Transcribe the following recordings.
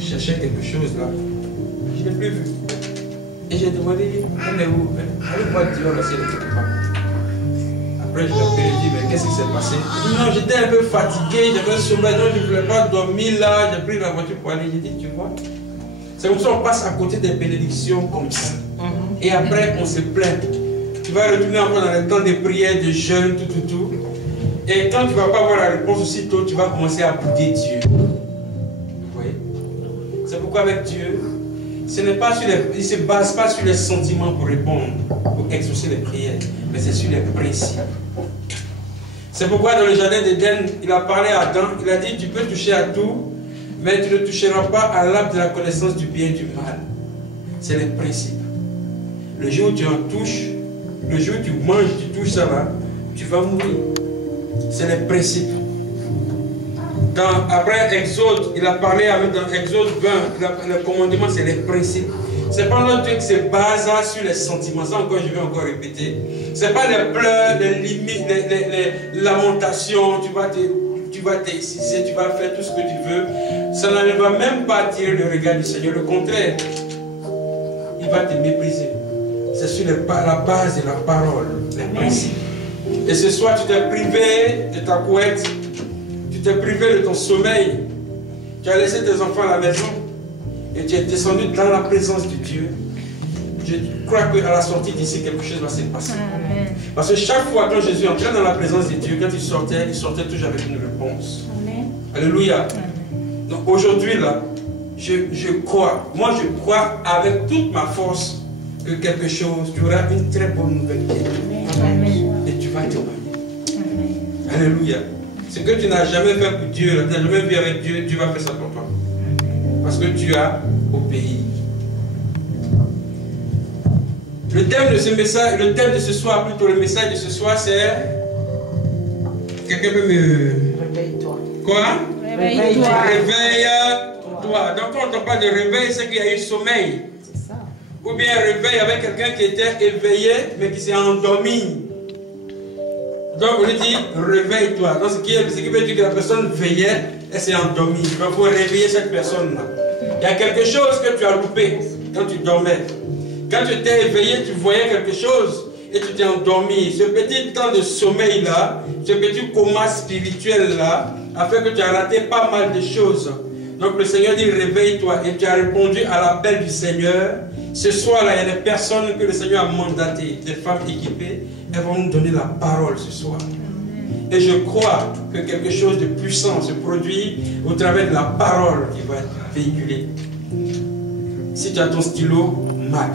Je cherchais quelque chose là. Je ne l'ai plus vu. Et j'ai demandé, elle est où? Allez voir Dieu là, si elle est quelque part. Après, je l'ai appelé, je dis, mais qu'est-ce qui s'est passé? Il dit, non, j'étais un peu fatigué, j'avais un sommeil, donc je ne voulais pas dormir là. J'ai pris la voiture pour aller. J'ai dit, tu vois, c'est comme ça qu'on passe à côté des bénédictions comme ça. Et après, on se plaint. Tu vas retourner encore dans le temps de prière, de jeûne, tout. Et quand tu ne vas pas avoir la réponse aussitôt, tu vas commencer à bouder Dieu. Vous voyez? C'est pourquoi avec Dieu, il ne se base pas sur les sentiments pour répondre, pour exaucer les prières, mais c'est sur les principes. C'est pourquoi dans le jardin d'Éden, il a parlé à Adam, il a dit, tu peux toucher à tout, mais tu ne toucheras pas à l'arbre de la connaissance du bien et du mal. C'est les principes. Le jour où tu en touches, le jour où tu manges, tu touches ça là, tu vas mourir. C'est les principes. Après Exode, il a parlé avec dans Exode 20, le commandement, c'est les principes. Ce n'est pas notre truc qui se base sur les sentiments. Ça encore, je vais encore répéter. Ce n'est pas les pleurs, les limites, les lamentations. Tu vas t'exciser, tu vas faire tout ce que tu veux. Ça ne va même pas attirer le regard du Seigneur. Le contraire, il va te mépriser. C'est sur la base de la parole, les principes. Et ce soir, tu t'es privé de ta couette. Tu t'es privé de ton sommeil. Tu as laissé tes enfants à la maison. Et tu es descendu dans la présence de Dieu. Je crois qu'à la sortie d'ici, quelque chose va se passer. Amen. Parce que chaque fois quand Jésus entrait dans la présence de Dieu, quand il sortait toujours avec une réponse. Amen. Alléluia. Amen. Donc aujourd'hui, là, je crois, moi je crois avec toute ma force que quelque chose, tu auras une très bonne nouvelle. Amen. Et tu vas témoigner. Alléluia. Ce que tu n'as jamais fait pour Dieu, tu n'as jamais vu avec Dieu, Dieu va faire ça pour toi. Parce que tu as obéi. Le thème de ce message, le thème de ce soir, plutôt le message de ce soir, c'est... Quelqu'un peut me... Réveille-toi. Quoi? Réveille-toi. Réveille-toi. Donc quand on parle de réveil, c'est qu'il y a eu sommeil. C'est ça. Ou bien réveil avec quelqu'un qui était éveillé, mais qui s'est endormi. Donc on lui dit réveille-toi. Donc ce qui veut dire que la personne veillait, elle s'est endormie. Donc il faut réveiller cette personne-là. Il y a quelque chose que tu as loupé quand tu dormais. Quand tu étais éveillé, tu voyais quelque chose et tu t'es endormi. Ce petit temps de sommeil-là, ce petit coma spirituel-là, a fait que tu as raté pas mal de choses. Donc le Seigneur dit réveille-toi et tu as répondu à l'appel du Seigneur. Ce soir-là, il y a des personnes que le Seigneur a mandatées, des femmes équipées. Elles vont nous donner la parole ce soir. Et je crois que quelque chose de puissant se produit au travers de la parole qui va être véhiculée. Si tu as ton stylo, marque.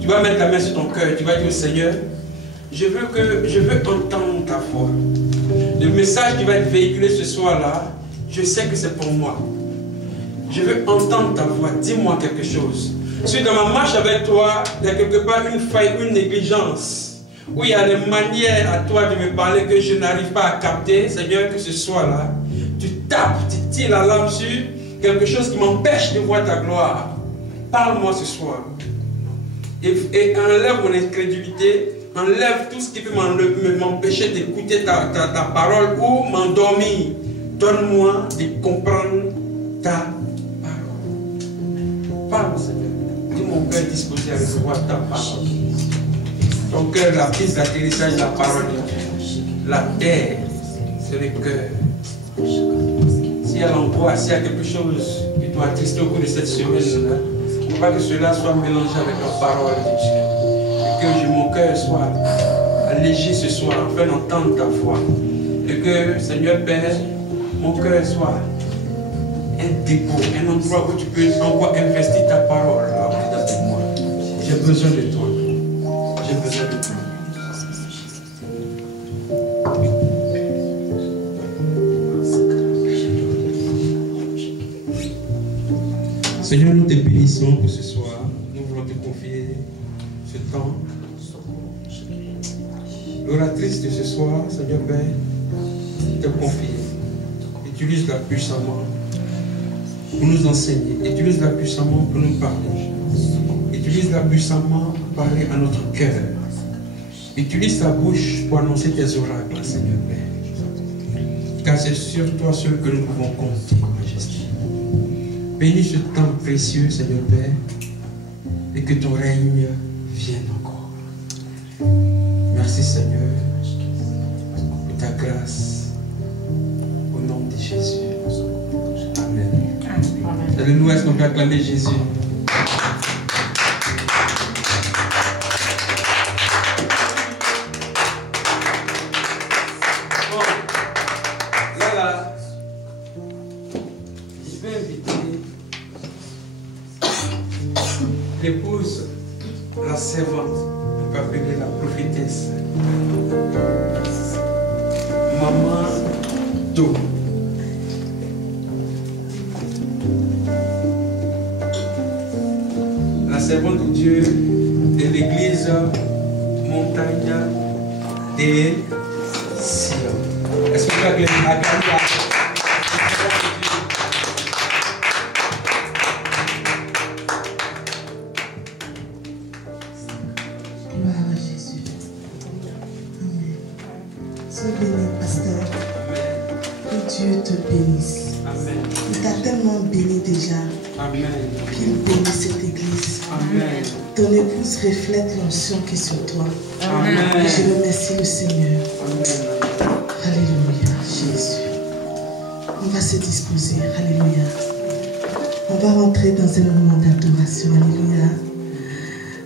Tu vas mettre la main sur ton cœur. Tu vas dire au Seigneur, je veux entendre ta voix. Le message qui va être véhiculé ce soir-là, je sais que c'est pour moi. Je veux entendre ta voix. Dis-moi quelque chose. Si dans ma marche avec toi, il y a quelque part une faille, une négligence, où il y a des manières à toi de me parler que je n'arrive pas à capter, Seigneur, que ce soit-là, tu tapes, tu tires la lame sur quelque chose qui m'empêche de voir ta gloire. Parle-moi ce soir. Et enlève mon incrédulité, enlève tout ce qui peut m'empêcher d'écouter ta parole ou m'endormir. Donne-moi de comprendre ta parole. Parle, Seigneur. Dis mon cœur disposé à recevoir ta parole. Ton cœur, la piste d'atterrissage de la parole de Dieu. La terre, c'est le cœur. S'il y a l'angoisse, s'il y a quelque chose qui doit attrister au cours de cette semaine-là, il ne faut pas que cela soit mélangé avec la parole de Dieu. Et que mon cœur soit allégé ce soir, afin d'entendre ta voix. Et que, Seigneur Père, mon cœur soit un dépôt, un endroit où tu peux encore investir ta parole là, dans moi. J'ai besoin de toi. J'ai besoin de toi. Seigneur, nous te bénissons pour ce soir. Nous voulons te confier ce temps. L'oratrice de ce soir, Seigneur Père, te confie. Utilise-la puissamment pour nous enseigner. Utilise-la puissamment pour nous parler. Utilise-la puissamment pour parler à notre cœur. Utilise ta bouche pour annoncer tes oracles, Seigneur Père. Car c'est sur toi seul que nous pouvons compter, Majesté. Bénis ce temps précieux, Seigneur Père, et que ton règne vienne encore. Merci, Seigneur, pour ta grâce. Au nom de Jésus. Amen. Allez-nous, est-ce qu'on peut acclamer Jésus? L'épouse, la servante, on peut appeler la prophétesse. Maman Do. La servante de Dieu de l'église Montagne des Sion. Est-ce que vous pouvez acclamer? Ton épouse reflète l'onction qui est sur toi. Amen. Et je remercie le Seigneur. Amen. Alléluia, Jésus. On va se disposer. Alléluia. On va rentrer dans un moment d'adoration. Alléluia.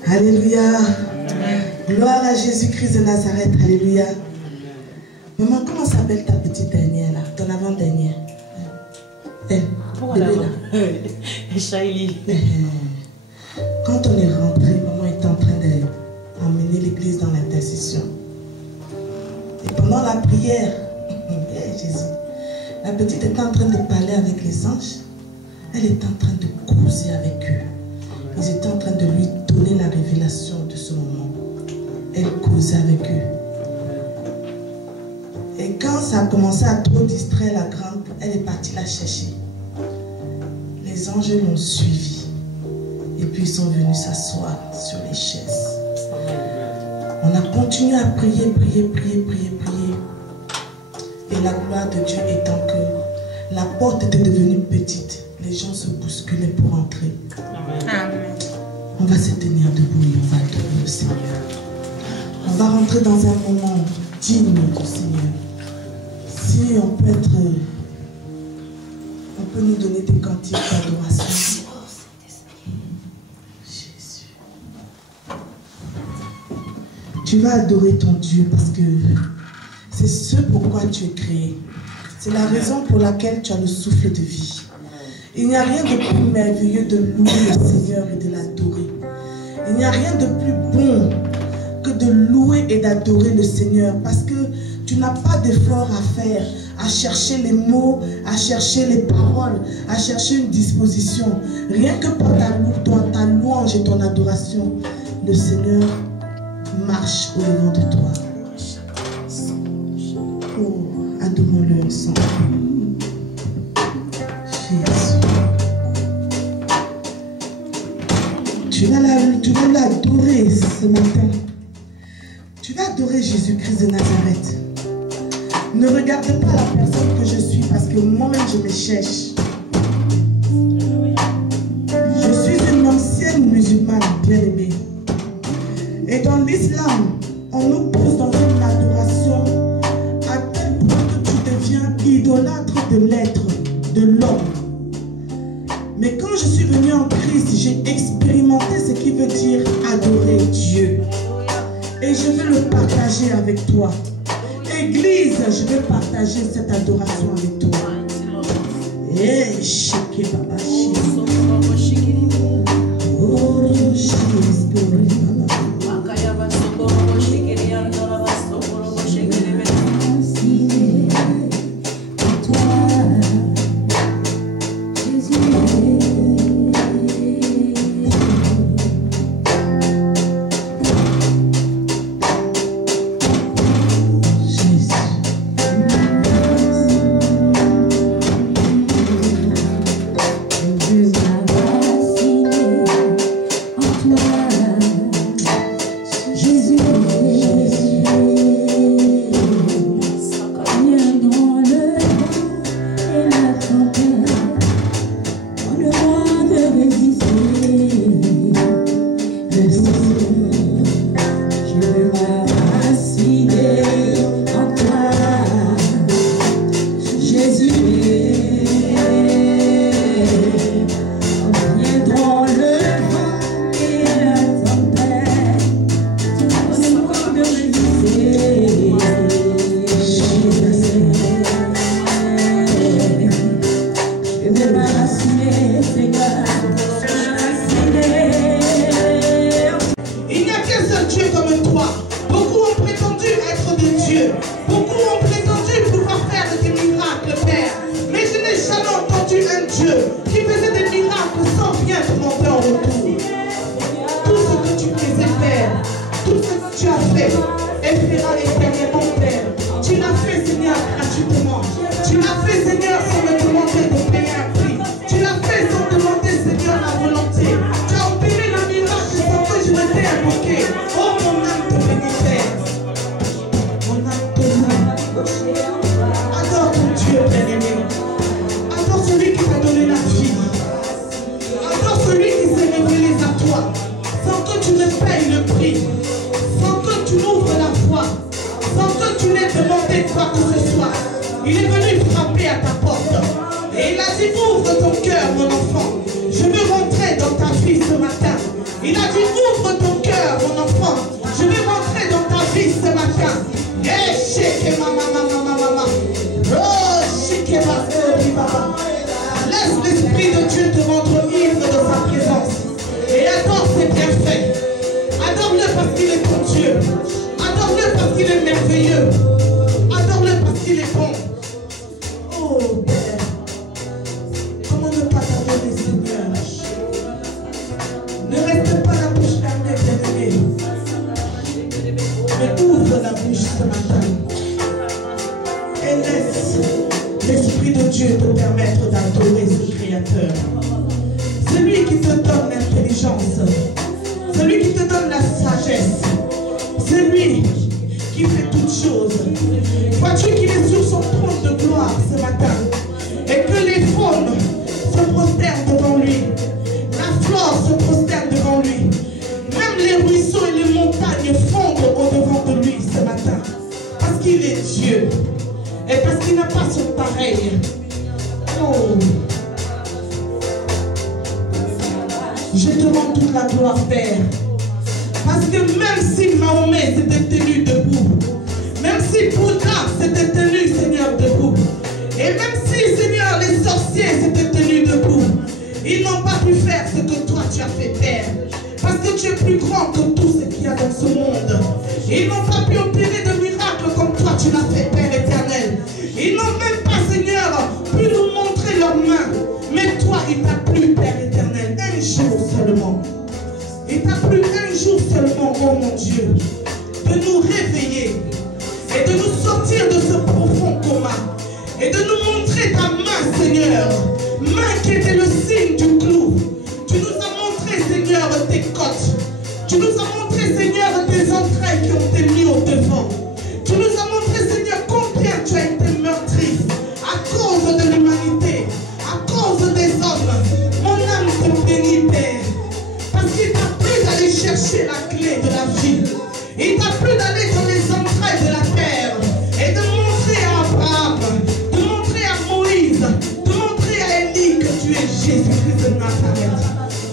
Alléluia. Amen. Gloire à Jésus-Christ de Nazareth. Alléluia. Maman, comment s'appelle ta petite dernière là? Ton avant-dernière? Elle. Bébé là. Shaili. Quand on est rentré, maman était en train d'emmener l'église dans l'intercession. Et pendant la prière, Jésus, la petite était en train de parler avec les anges. Elle était en train de causer avec eux. Ils étaient en train de lui donner la révélation de ce moment. Elle causait avec eux. Et quand ça a commencé à trop distraire la grande, elle est partie la chercher. Les anges l'ont suivie. Et puis ils sont venus s'asseoir sur les chaises. On a continué à prier, prier, prier, prier, prier. Et la gloire de Dieu étant que la porte était devenue petite. Les gens se bousculaient pour entrer. Amen. On va se tenir debout et on va adorer le Seigneur. On va rentrer dans un moment digne du Seigneur. Si on peut être... On peut nous donner des cantiques d'adoration. Tu vas adorer ton Dieu parce que c'est ce pourquoi tu es créé. C'est la raison pour laquelle tu as le souffle de vie. Il n'y a rien de plus merveilleux de louer le Seigneur et de l'adorer. Il n'y a rien de plus bon que de louer et d'adorer le Seigneur parce que tu n'as pas d'effort à faire, à chercher les mots, à chercher les paroles, à chercher une disposition. Rien que par ta louange et ton adoration, le Seigneur marche au-devant de toi. Oh, adorons-le ensemble. Jésus. Tu vas l'adorer ce matin. Tu vas adorer Jésus-Christ de Nazareth. Ne regardez pas la personne que je suis parce que moi-même je me cherche. Je suis une ancienne musulmane bien-aimée. Et dans l'islam, on nous pousse dans une adoration à tel point que tu deviens idolâtre de l'être, de l'homme. Mais quand je suis venue en Christ, j'ai expérimenté ce qui veut dire adorer Dieu. Et je veux le partager avec toi. Église, je veux partager cette adoration avec toi. Et shake papa, rien demander en retour. Tout ce que tu faisais faire, tout ce que tu as fait, elle fera éternellement, Père. Tu l'as fait, Seigneur, gratuitement. Tu l'as fait, Seigneur, sans me demander de payer un prix. Tu l'as fait sans demander, Seigneur, la volonté. Tu as opéré le miracle sans que je ne t'ai invoqué. Oh, mon âme te bénit, Père. Mon âme te loue. Adore ton Dieu bien-aimé. Adore celui qui t'a donné la vie. Adore celui qui s'est révélé à toi. Sans que tu ne payes le prix. Sans que tu n'ouvres la voie. Sans que tu n'aies demandé quoi que ce soit. Il est venu frapper à ta porte. Et il a dit, ouvre ton cœur, mon enfant. Je veux rentrer dans ta vie ce matin. Il a dit, ouvre ton cœur, mon enfant. Je veux rentrer dans ta vie ce matin. Eh, shake mama, mama, mama. Oh, shake mama. Laisse l'Esprit de Dieu te rendre ivre de sa présence. Et adore ses bienfaits. Adore-le parce qu'il est ton Dieu. Adore-le parce qu'il est merveilleux. Adore-le parce qu'il est bon. Oh Père, comment ne pas t'adorer, Seigneur? Ne reste pas la bouche fermée, bien-aimé. Mais ouvre la bouche ce matin. Et laisse l'Esprit de Dieu te permettre d'adorer ce Créateur. Celui qui te donne l'intelligence. Celui qui te donne la sagesse. Celui qui fait toutes choses. Vois-tu qu'il est sur son trône de gloire ce matin et que les faunes se prosternent devant lui. La flore se prosterne devant lui. Même les ruisseaux et les montagnes fondent au-devant de lui ce matin. Parce qu'il est Dieu et parce qu'il n'a pas son pareil. Oh. Je te rends toute la gloire, Père. Parce que même si Mahomet s'était tenu debout, même si Bouddha s'était tenu, Seigneur, debout, et même si, Seigneur, les sorciers s'étaient tenus debout, ils n'ont pas pu faire ce que toi tu as fait, Père. Parce que tu es plus grand que tout ce qu'il y a dans ce monde. Ils n'ont pas pu opérer de miracles comme toi tu l'as fait, Père éternel. Ils n'ont même pas, Seigneur, pu nous montrer leurs mains. Mais toi, il t'a plu, Père éternel, un jour seulement. Il t'a plu un jour seulement, oh mon Dieu, de nous réveiller et de nous sortir de ce profond coma et de nous montrer ta main, Seigneur, main qui était le signe du clou. Tu nous as montré, Seigneur, tes côtes. Tu nous as montré, Seigneur, tes entrailles qui ont été mises au devant. Tu nous as montré, Seigneur, combien tu as été meurtri à cause de l'humanité, à cause des hommes. Mon âme te bénit, Père. Parce qu'il t'a plu d'aller chercher la clé de la vie. Il t'a plu d'aller dans les entrailles de la terre et de montrer à Abraham, de montrer à Moïse, de montrer à Élie que tu es Jésus-Christ de Nazareth.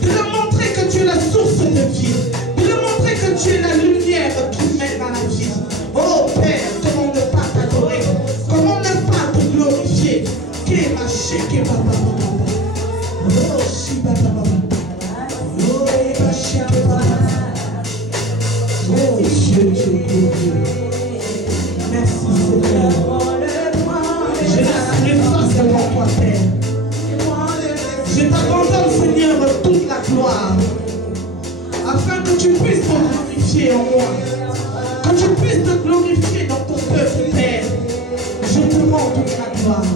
De leur montrer que tu es la source de vie. De leur montrer que tu es la lumière qui mène à la vie. Oh Père, comment ne pas t'adorer? Comment ne pas te glorifier? Oh Dieu, merci Seigneur. Je n'arrive pas devant toi, Père. Je t'abandonne, Seigneur, toute la gloire, afin que tu puisses te glorifier en moi, que tu puisses te glorifier dans ton peuple, Père. Je te rends toute la gloire.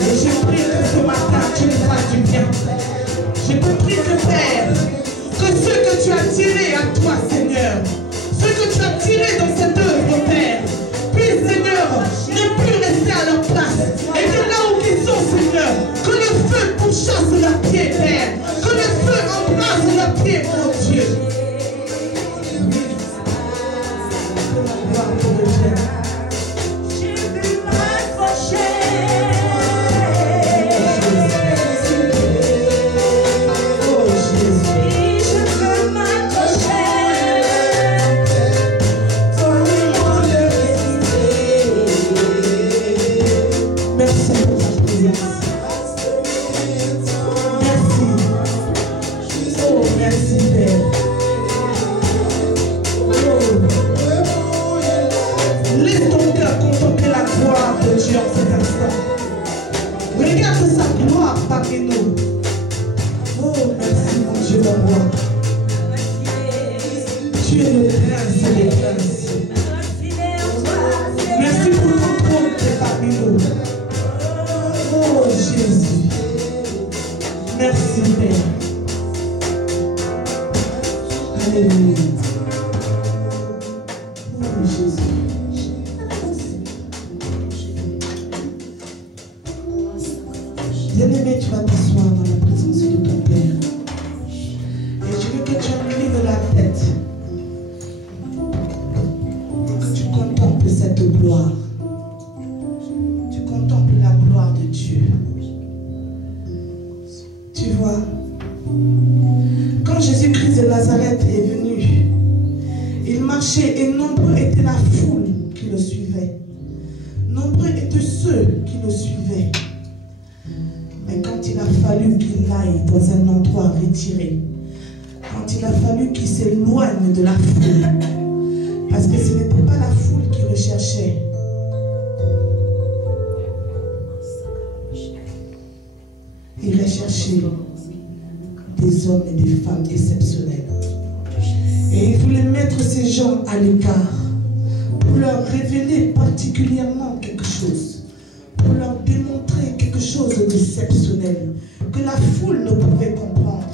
Et je prie que ce matin, tu me fasses du bien. Je te prie que, Père, que ce que tu as tiré à toi, Seigneur, ce que tu as tiré dans cette œuvre, Père, puisse, Seigneur, ne plus rester à leur place. Et que là où ils sont, Seigneur, que le feu pourchasse leurs pieds, Père. Que le feu embrase leurs pieds, oh Dieu. Que la gloire te revienne. Merci pour ta présence. Merci. Père. Alléluia. Oh Jésus. Bien-aimé, tu vas t'asseoir dans la présence de ton Père. Et je veux que tu inclines la tête. Et que tu contemples cette gloire. Tu contemples la gloire de Dieu. Tu vois, quand Jésus-Christ de Nazareth est venu, il marchait et nombreux était la foule qui le suivait. Nombreux étaient ceux qui le suivaient. Mais quand il a fallu qu'il aille dans un endroit retiré, quand il a fallu qu'il s'éloigne de la foule, parce que ce n'était pas la foule qui recherchait, il recherchait des hommes et des femmes exceptionnels. Et il voulait mettre ces gens à l'écart pour leur révéler particulièrement quelque chose, pour leur démontrer quelque chose d'exceptionnel que la foule ne pouvait comprendre.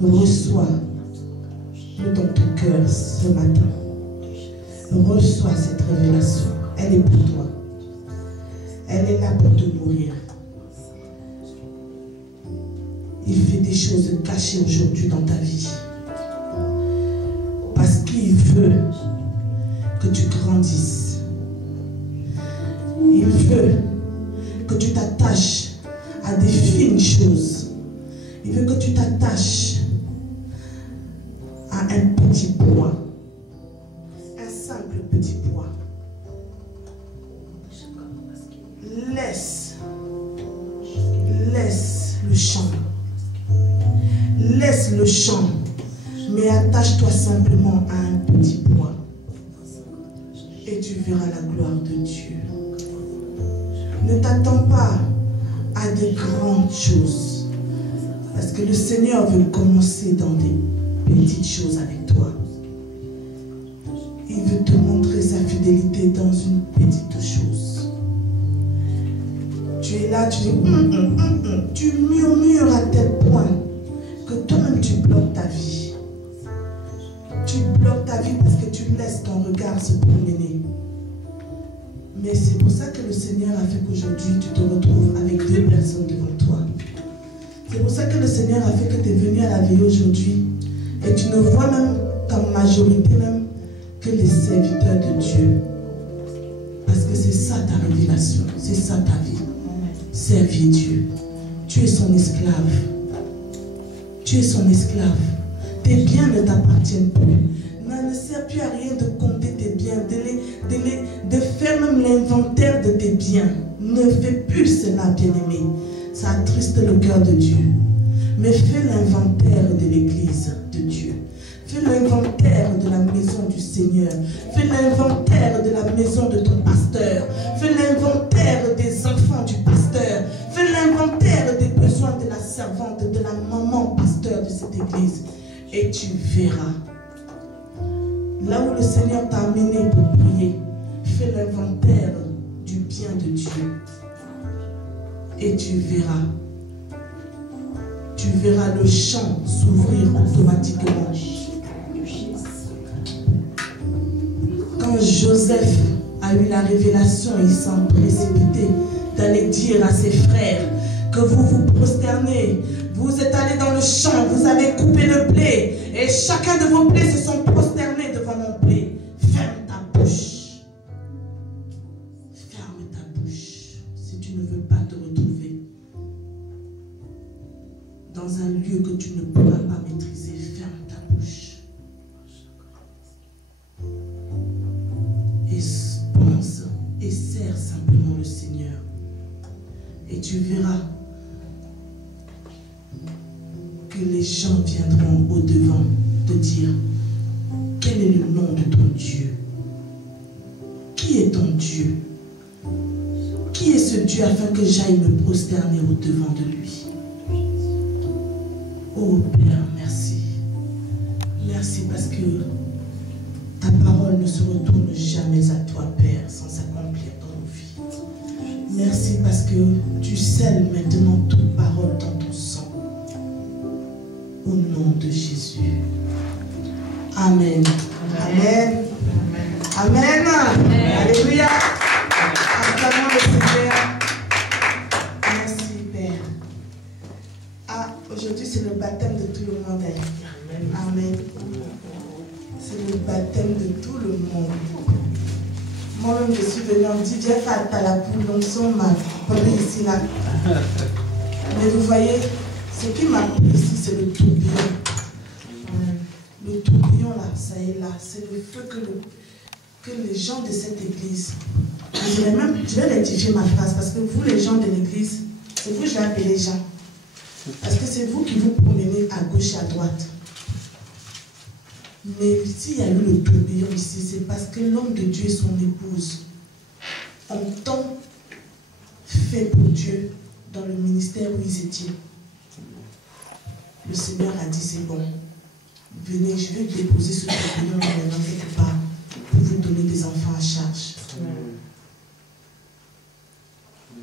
Reçois-le dans ton cœur ce matin. Reçois cette révélation. Elle est pour toi. Elle est là pour te nourrir. Il fait des choses cachées aujourd'hui dans ta vie. Parce qu'il veut que tu grandisses. Il veut que tu t'attaches à des fines choses. Il veut que tu t'attaches à un petit poids. Un simple petit poids. Laisse le chant. Laisse le chant, mais attache-toi simplement à un petit poids. Et tu verras la gloire de Dieu. Ne t'attends pas à des grandes choses. Parce que le Seigneur veut commencer dans des petites choses avec toi. Il veut te montrer sa fidélité dans une petite chose. Tu es là, tu dis, tu murmures à tel point que toi-même tu bloques ta vie. Tu bloques ta vie parce que tu laisses ton regard se promener. Mais c'est pour ça que le Seigneur a fait qu'aujourd'hui tu te retrouves avec 2 personnes devant toi. C'est pour ça que le Seigneur a fait que tu es venu à la veille aujourd'hui et tu ne vois même qu'en majorité même que les serviteurs de Dieu. Parce que c'est ça ta révélation, c'est ça ta vie. Servir Dieu. Tu es son esclave. Tu es son esclave. Tes biens ne t'appartiennent plus. Ne sert plus à rien de compter tes biens, de faire même l'inventaire de tes biens. Ne fais plus cela, bien-aimé. Ça attriste le cœur de Dieu. Mais fais l'inventaire de l'église de Dieu. Fais l'inventaire de la maison du Seigneur. Fais l'inventaire de la maison de ton pasteur. Fais l'inventaire des enfants du pasteur. Fais l'inventaire des besoins de la servante, de la maman pasteur de cette église. Et tu verras. Là où le Seigneur t'a amené pour prier, fais l'inventaire du bien de Dieu. Et tu verras. Tu verras le champ s'ouvrir automatiquement. Quand Joseph a eu la révélation, il s'est précipité d'aller dire à ses frères que vous vous prosternez. Vous êtes allés dans le champ, vous avez coupé le blé et chacun de vos blés se sont prosternés devant mon blé. Ferme ta bouche. Ferme ta bouche si tu ne veux pas te retrouver dans un lieu que tu ne pourras pas maîtriser. Ferme ta bouche. Et pense et sers simplement le Seigneur. Et tu verras que les gens viendront au-devant te dire quel est le nom de ton Dieu. Qui est ton Dieu? Qui est ce Dieu afin que j'aille me prosterner au-devant de lui? Oh Père, merci. Merci parce que ta parole ne se retourne jamais à toi, Père, sans s'accomplir dans nos vies. Merci parce que tu scelles maintenant toute parole dans ton sang. Au nom de Jésus. Amen. Amen. Amen. Amen. Alléluia. Acclamons le Seigneur. Merci, Père. Ah, aujourd'hui, c'est le baptême de tout le monde. Amen. C'est le baptême de tout le monde. Moi-même, je suis venue, on me dit, viens faire la poule, donc son m'a appelé ici, là. Mais vous voyez, ce qui m'a pris ici, c'est le tourbillon. Le tourbillon, là, ça est là. C'est le feu que les gens de cette église, je vais rectifier ma phrase, parce que vous, les gens de l'église, c'est vous, je vais appeler gens. Parce que c'est vous qui vous promenez à gauche et à droite. Mais s'il y a eu le tourbillon ici, c'est parce que l'homme de Dieu et son épouse ont tant fait pour Dieu dans le ministère où ils étaient. Le Seigneur a dit, c'est bon, venez, je vais déposer ce tourbillon maintenant quelque part pour vous donner des enfants à charge.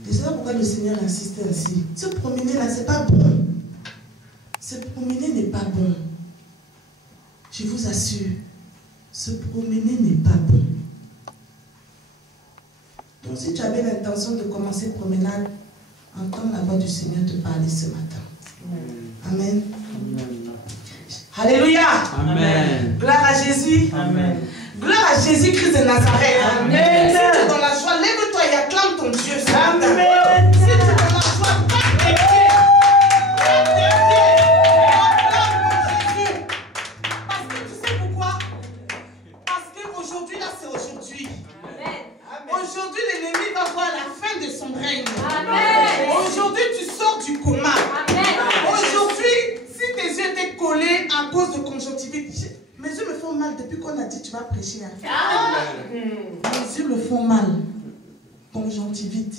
Et c'est là pourquoi le Seigneur insiste ainsi. Se promener là, c'est pas bon. Se promener n'est pas bon. Je vous assure, se promener n'est pas bon. Donc si tu avais l'intention de commencer promenade, entends la voix du Seigneur te parler ce matin. Amen. Amen. Alléluia. Amen. Gloire à Jésus. Amen. Gloire à Jésus-Christ de Nazareth. Amen. Si tu es dans la joie, lève-toi et acclame ton Dieu. Amen. Si tu es dans la joie, tape tes pieds. Tape tes pieds. Acclame ton Jésus. Parce que tu sais pourquoi? Parce qu'aujourd'hui, là, c'est aujourd'hui. Amen. Aujourd'hui, l'ennemi va voir la fin de son règne. Amen. Aujourd'hui, tu sors du coma. Amen. Aujourd'hui, si tes yeux étaient collés à cause de conjonctivite, mes yeux me font mal depuis qu'on a dit tu vas prêcher. Mes yeux me font mal. Conjonctivite.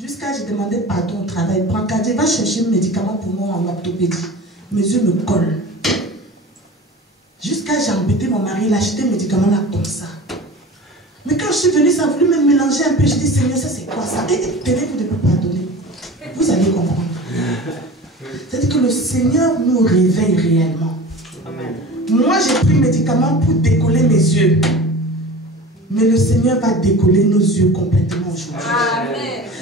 Jusqu'à j'ai demandé pardon au travail. Brancadier va chercher un médicament pour moi en orthopédie. Mes yeux me collent. Jusqu'à j'ai embêté mon mari, il a acheté un médicament là comme ça. Mais quand je suis venue, ça a voulu me mélanger un peu. Je dis Seigneur, ça c'est quoi ça? Et tenez, vous devez pardonner. Vous allez comprendre. C'est-à-dire que le Seigneur nous réveille réellement. Amen. Moi, j'ai pris le médicament pour décoller mes yeux. Mais le Seigneur va décoller nos yeux complètement aujourd'hui.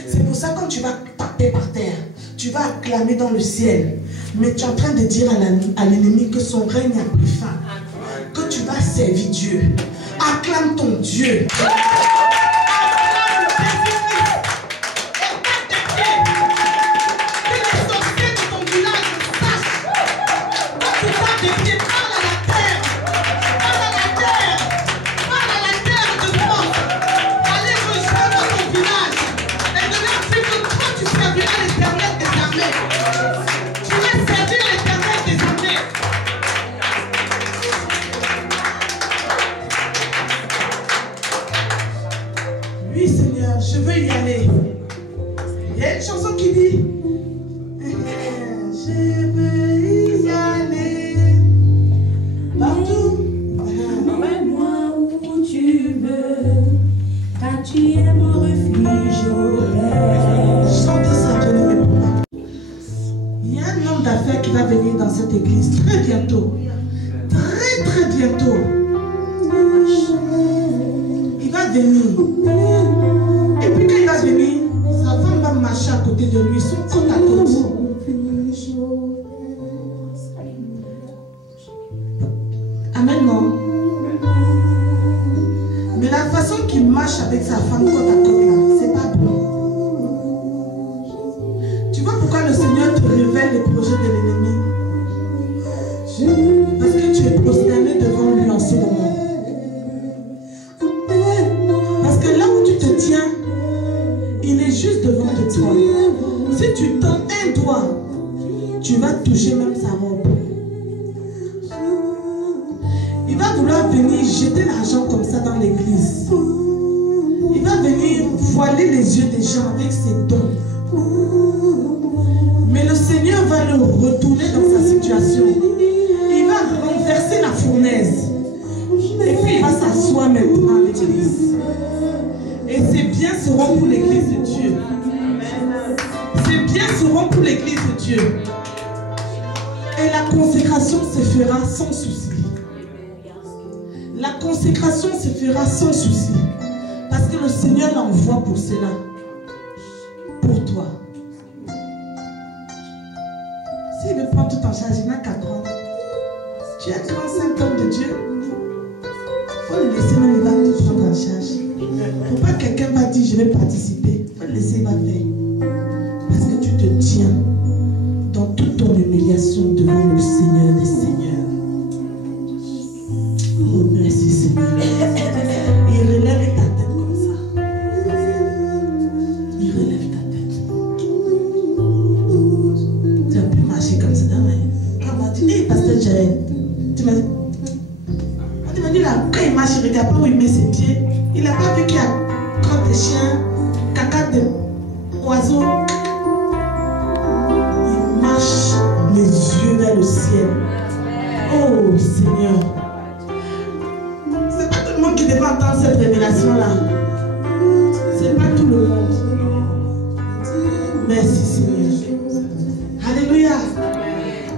C'est pour ça que quand tu vas taper par terre, tu vas acclamer dans le ciel. Mais tu es en train de dire à l'ennemi que son règne a pris fin. Que tu vas servir Dieu. Acclame ton Dieu. Oui Seigneur, je veux y aller. Il y a une chanson qui dit je veux y aller partout. Emmène-moi où tu veux, car tu es mon refuge au Père. Chantez ça, bien-aimé. Il y a un homme d'affaires qui va venir dans cette église très bientôt. Très très bientôt. Il va venir. Et puis quand il va venir, sa femme va marcher à côté de lui, son côte à côte. Amen, non? Mais la façon qu'il marche avec sa femme côte à côte là, c'est pas bon. Tu vois pourquoi le Seigneur te révèle les projets de l'ennemi? Parce que tu es prosterné devant lui en ce moment. Parce que là où tu te tiens, il est juste devant toi. Si tu tends un doigt, tu vas toucher même sa robe. Il va vouloir venir jeter l'argent comme ça dans l'église. Il va venir voiler les yeux des gens avec ses dons. Mais le Seigneur va le retourner dans sa situation. Il va renverser la fournaise. Et puis il va s'asseoir maintenant à l'église. Et ses biens seront pour l'église de Dieu. l'église de Dieu. Et la consécration se fera sans souci. La consécration se fera sans souci. Parce que le Seigneur l'envoie pour cela. Pour toi. S'il veut prendre tout en charge, il n'a qu'à prendre. Tu es un grand saint homme de Dieu. Il faut le laisser, même il va tout prendre en charge. Pour pas que quelqu'un va dire je vais participer. Il faut le laisser, il va faire. Parce que tu te tiens dans toute ton humiliation devant le Seigneur des Seigneurs. Oh merci Seigneur. Il relève ta tête comme ça. Il relève ta tête. Tu as pu marcher comme ça. Quand on m'a dit, hey pasteur Jaël, tu m'as dit, on m'a dit là, quand il marche, il ne regarde pas où il met ses pieds. Il n'a pas vu qu'il y a crotte de chien, caca de oiseau. Il marche les yeux vers le ciel. Oh Seigneur. C'est pas tout le monde qui devrait entendre cette révélation-là. C'est pas tout le monde. Merci Seigneur. Alléluia.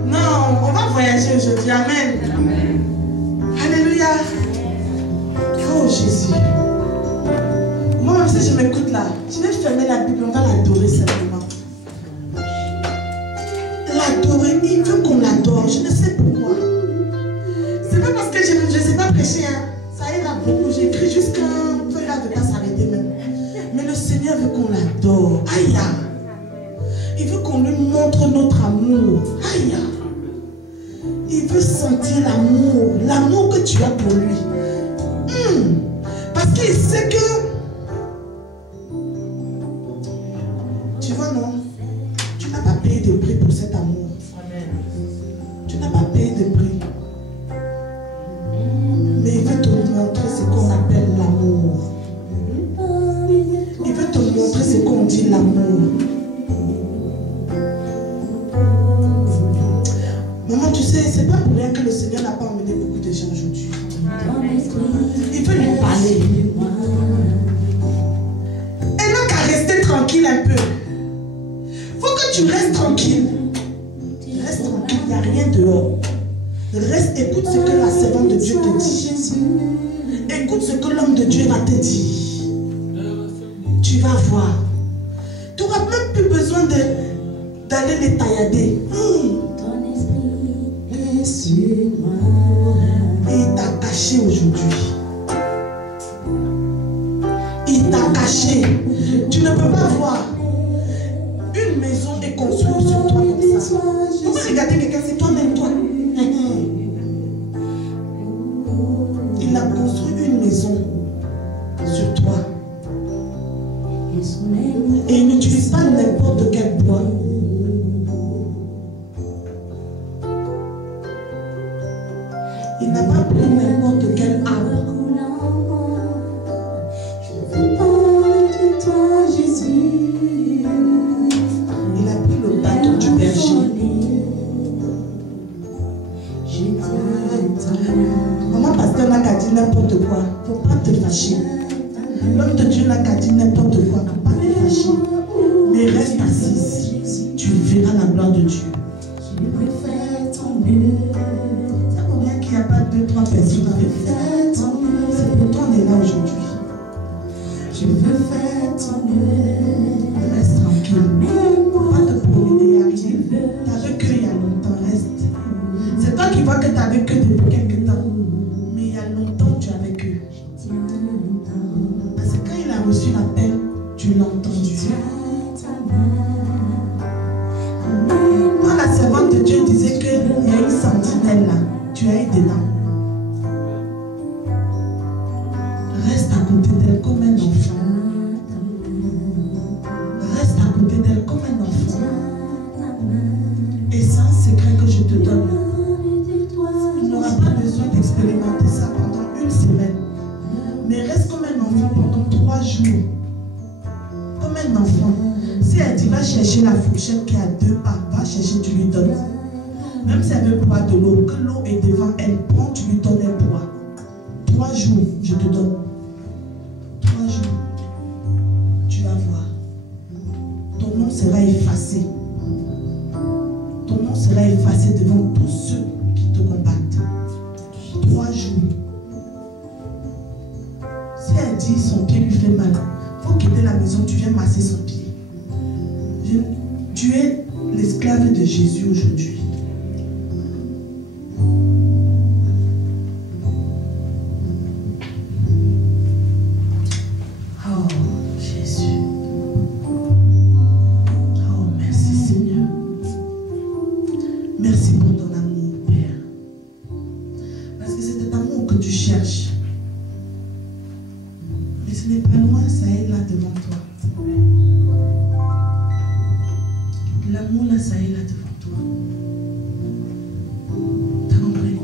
Non, on va voyager aujourd'hui. Amen. Alléluia. Oh Jésus. Moi, si je m'écoute là, je vais fermer la Bible, on va l'adorer simplement. L'adorer, il veut qu'on l'adore, je ne sais pourquoi. C'est pas parce que je ne sais pas prêcher, hein. Ça ira beaucoup, j'écris jusqu'à un peu là de pas s'arrêter même. Mais le Seigneur veut qu'on l'adore. Aïe. Il veut qu'on lui montre notre amour. Aïe. Il veut sentir l'amour que tu as pour lui. Parce qu'il sait que, tu vois non, tu n'as pas payé de prix pour cet amour. Tu n'as pas payé de prix. Mais il veut te montrer ce qu'on appelle l'amour. Il veut te montrer ce qu'on dit l'amour. Maman, tu sais, c'est pas pour rien que le Seigneur n'a pas emmené beaucoup de gens aujourd'hui. Il veut lui parler. Elle n'a qu'à rester tranquille un peu. Faut que tu restes tranquille. Reste tranquille, il n'y a rien dehors. Reste, écoute ce que la servante de Dieu te dit. Écoute ce que l'homme de Dieu va te dire. Tu vas voir. Tu n'auras même plus besoin d'aller les taillader. Et il t'a caché aujourd'hui. Il t'a caché. Tu ne peux pas voir. Une maison est construite sur toi comme ça. Pourquoi regarder quelqu'un, c'est toi-même toi. Il a construit une maison sur toi. Et il n'utilise pas n'importe quel bois. Il n'a pas pris n'importe quel arbre. Il a pris le bâton du berger. Maman pasteur n'a qu'à dire n'importe quoi. Il ne faut pas te fâcher. L'homme de Dieu n'a qu'à dire n'importe quoi. Il ne faut pas te fâcher. Mais reste assise. Tu verras la gloire de Dieu. Il n'y a pas 2-3 personnes avec toi. C'est pour toi on est là aujourd'hui. Je veux faire ton œuvre. Reste tranquille. Pas te promener, arrive. T'avais que il y a longtemps, reste. C'est toi qui vois que t'avais que depuis quelques temps. Mais il y a longtemps tu avais que. Parce que quand il a reçu l'appel, tu l'as entendu. Moi, la servante de Dieu disait qu'il y a une sentinelle là. Tu es dedans. Reste à côté d'elle comme un enfant. Reste à côté d'elle comme un enfant. Et c'est un secret que je te donne. Tu n'auras pas besoin d'expérimenter ça pendant une semaine. Mais reste comme un enfant pendant 3 jours. Comme un enfant. Si elle dit va chercher la fourchette qui a 2 pas, va chercher, tu lui donnes. Même si elle veut boire de l'eau, que l'eau est devant elle, prends, tu lui donnes, elle boit. 3 jours, je te donne. 3 jours. Tu vas voir. Ton nom sera effacé. sera effacé devant tous ceux qui te combattent. 3 jours. Si elle dit son pied lui fait mal, il faut quitter la maison, tu viens masser son pied. Tu es l'esclave de Jésus aujourd'hui. Oh, Jésus. Oh, merci Seigneur. Merci pour ton amour, Père. Parce que c'est cet amour que tu cherches. Mais ce n'est pas loin, ça est là devant toi. L'amour là, ça est là devant toi. T'as compris?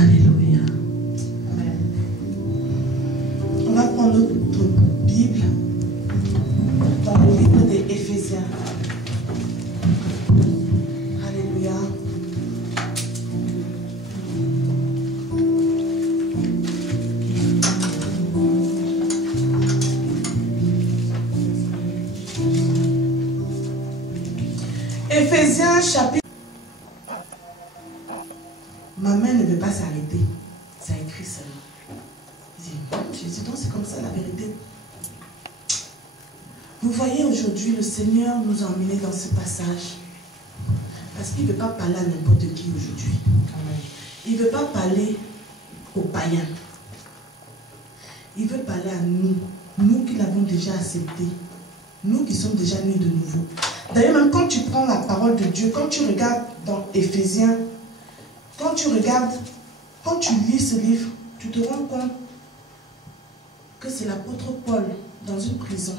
Alléluia. Amen. On va prendre notre Bible dans le livre des Éphésiens. Alléluia. Éphésiens chapitre. Ma main ne veut pas s'arrêter. Ça écrit seulement. Jésus, donc c'est comme ça la vérité. Vous voyez, aujourd'hui, le Seigneur nous a emmenés dans ce passage. Parce qu'il ne veut pas parler à n'importe qui aujourd'hui. Il ne veut pas parler aux païens. Il veut parler à nous. Nous qui l'avons déjà accepté. Nous qui sommes déjà nés de nouveau. D'ailleurs, même quand tu prends la parole de Dieu, quand tu regardes dans Éphésiens, quand tu lis ce livre, tu te rends compte que c'est l'apôtre Paul, dans une prison,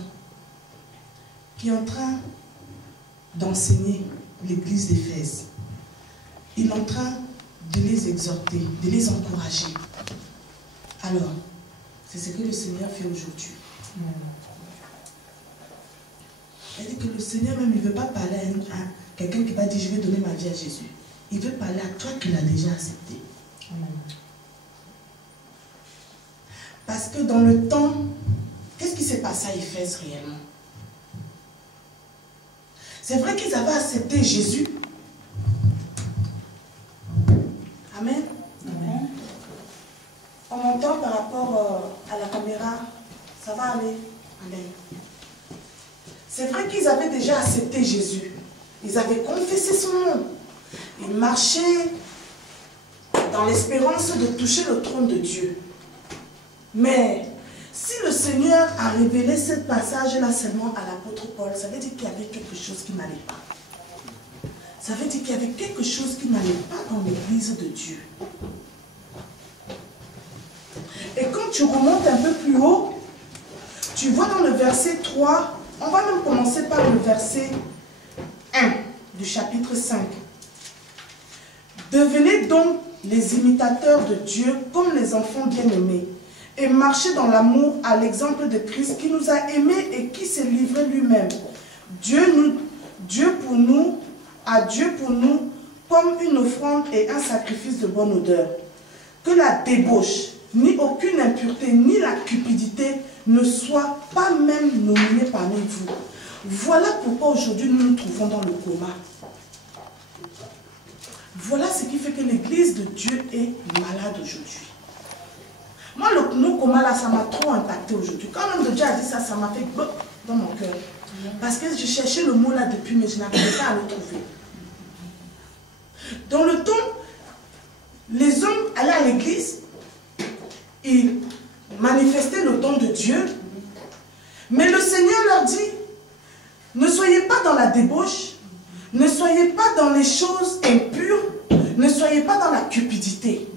qui est en train d'enseigner l'église d'Éphèse. Il est en train de les exhorter, de les encourager. Alors, c'est ce que le Seigneur fait aujourd'hui. Il dit que le Seigneur même, il ne veut pas parler à quelqu'un qui va dire je vais donner ma vie à Jésus. Il veut parler à toi qui l'as déjà accepté. Amen. Parce que dans le temps, qu'est-ce qui s'est passé à Éphèse réellement? C'est vrai qu'ils avaient accepté Jésus. Amen. Amen. On m'entend par rapport à la caméra. Ça va aller? Amen. C'est vrai qu'ils avaient déjà accepté Jésus. Ils avaient confessé son nom. Ils marchaient dans l'espérance de toucher le trône de Dieu. Mais si le Seigneur a révélé ce passage-là seulement à l'apôtre Paul, ça veut dire qu'il y avait quelque chose qui n'allait pas. Ça veut dire qu'il y avait quelque chose qui n'allait pas dans l'église de Dieu. Et quand tu remontes un peu plus haut, tu vois dans le verset 3, on va même commencer par le verset 1 du chapitre 5. Devenez donc les imitateurs de Dieu comme les enfants bien-aimés et marchez dans l'amour à l'exemple de Christ qui nous a aimés et qui s'est livré lui-même. Dieu pour nous comme une offrande et un sacrifice de bonne odeur. Que la débauche, ni aucune impureté, ni la cupidité ne soit pas même nominé parmi vous. Voilà pourquoi aujourd'hui nous nous trouvons dans le coma. Voilà ce qui fait que l'église de Dieu est malade aujourd'hui. Moi, le coma là, ça m'a trop impacté aujourd'hui. Quand l'homme de Dieu a dit ça, ça m'a fait bloc dans mon cœur. Parce que je cherchais le mot là depuis, mais je n'arrivais pas à le trouver. Dans le temps, les hommes allaient à l'église, ils manifestaient le don de Dieu, mais le Seigneur leur dit, ne soyez pas dans la débauche, ne soyez pas dans les choses impures, ne soyez pas dans la cupidité.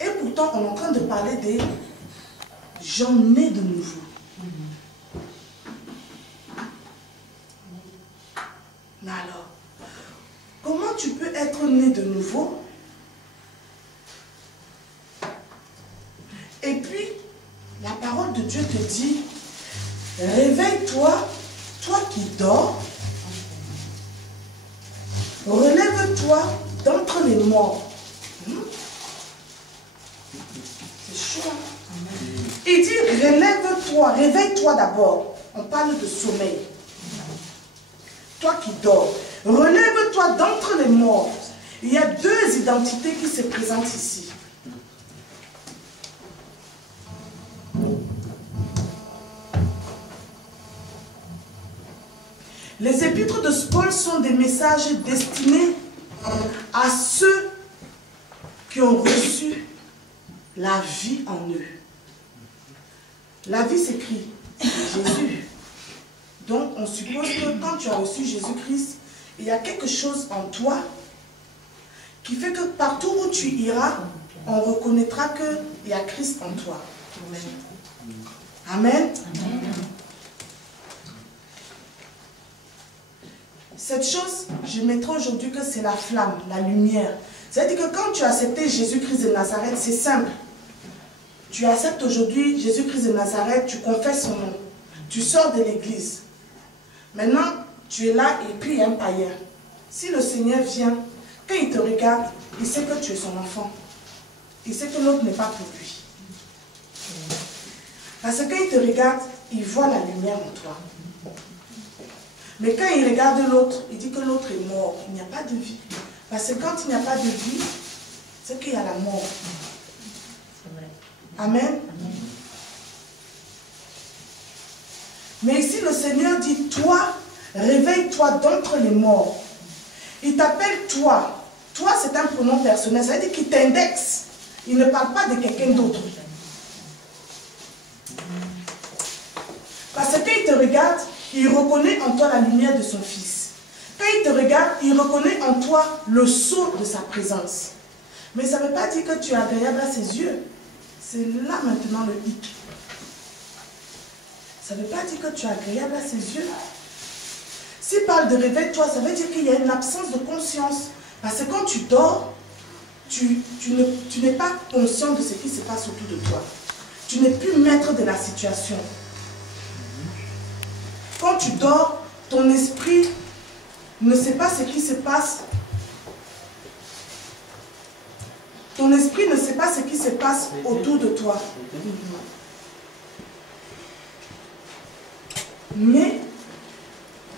Et pourtant, on est en train de parler des gens nés de nouveau. Mais alors, comment tu peux être né de nouveau? Et puis, la parole de Dieu te dit, réveille-toi, toi qui dors, relève-toi d'entre les morts. C'est chaud. Il dit, relève-toi, réveille-toi d'abord. On parle de sommeil. toi qui dors, relève-toi d'entre les morts. Il y a deux identités qui se présentent ici. Les épîtres de Paul sont des messages destinés à ceux qui ont reçu la vie en eux. La vie s'écrit Jésus. Donc on suppose que quand tu as reçu Jésus-Christ, il y a quelque chose en toi qui fait que partout où tu iras, on reconnaîtra qu'il y a Christ en toi. Amen. Amen. Cette chose, je mettrai aujourd'hui que c'est la flamme, la lumière. C'est-à-dire que quand tu as accepté Jésus-Christ de Nazareth, c'est simple. Tu acceptes aujourd'hui Jésus-Christ de Nazareth, tu confesses son nom. Tu sors de l'église. Maintenant, tu es là et puis il y a un païen. Si le Seigneur vient, quand il te regarde, il sait que tu es son enfant. Il sait que l'autre n'est pas pour lui. Parce que quand il te regarde, il voit la lumière en toi. Mais quand il regarde l'autre, il dit que l'autre est mort. Il n'y a pas de vie. Parce que quand il n'y a pas de vie, c'est qu'il y a la mort. Amen. Amen. Mais ici, le Seigneur dit, toi, réveille-toi d'entre les morts. Il t'appelle toi. Toi, c'est un pronom personnel. Ça veut dire qu'il t'indexe. Il ne parle pas de quelqu'un d'autre. Parce que quand il te regarde, il reconnaît en toi la lumière de son Fils. Quand il te regarde, il reconnaît en toi le sceau de sa présence. Mais ça ne veut pas dire que tu es agréable à ses yeux. C'est là maintenant le hic. Ça ne veut pas dire que tu es agréable à ses yeux. S'il parle de réveil-toi, ça veut dire qu'il y a une absence de conscience. Parce que quand tu dors, tu n'es pas conscient de ce qui se passe autour de toi. Tu n'es plus maître de la situation. Quand tu dors, ton esprit ne sait pas ce qui se passe. Ton esprit ne sait pas ce qui se passe autour de toi. Mais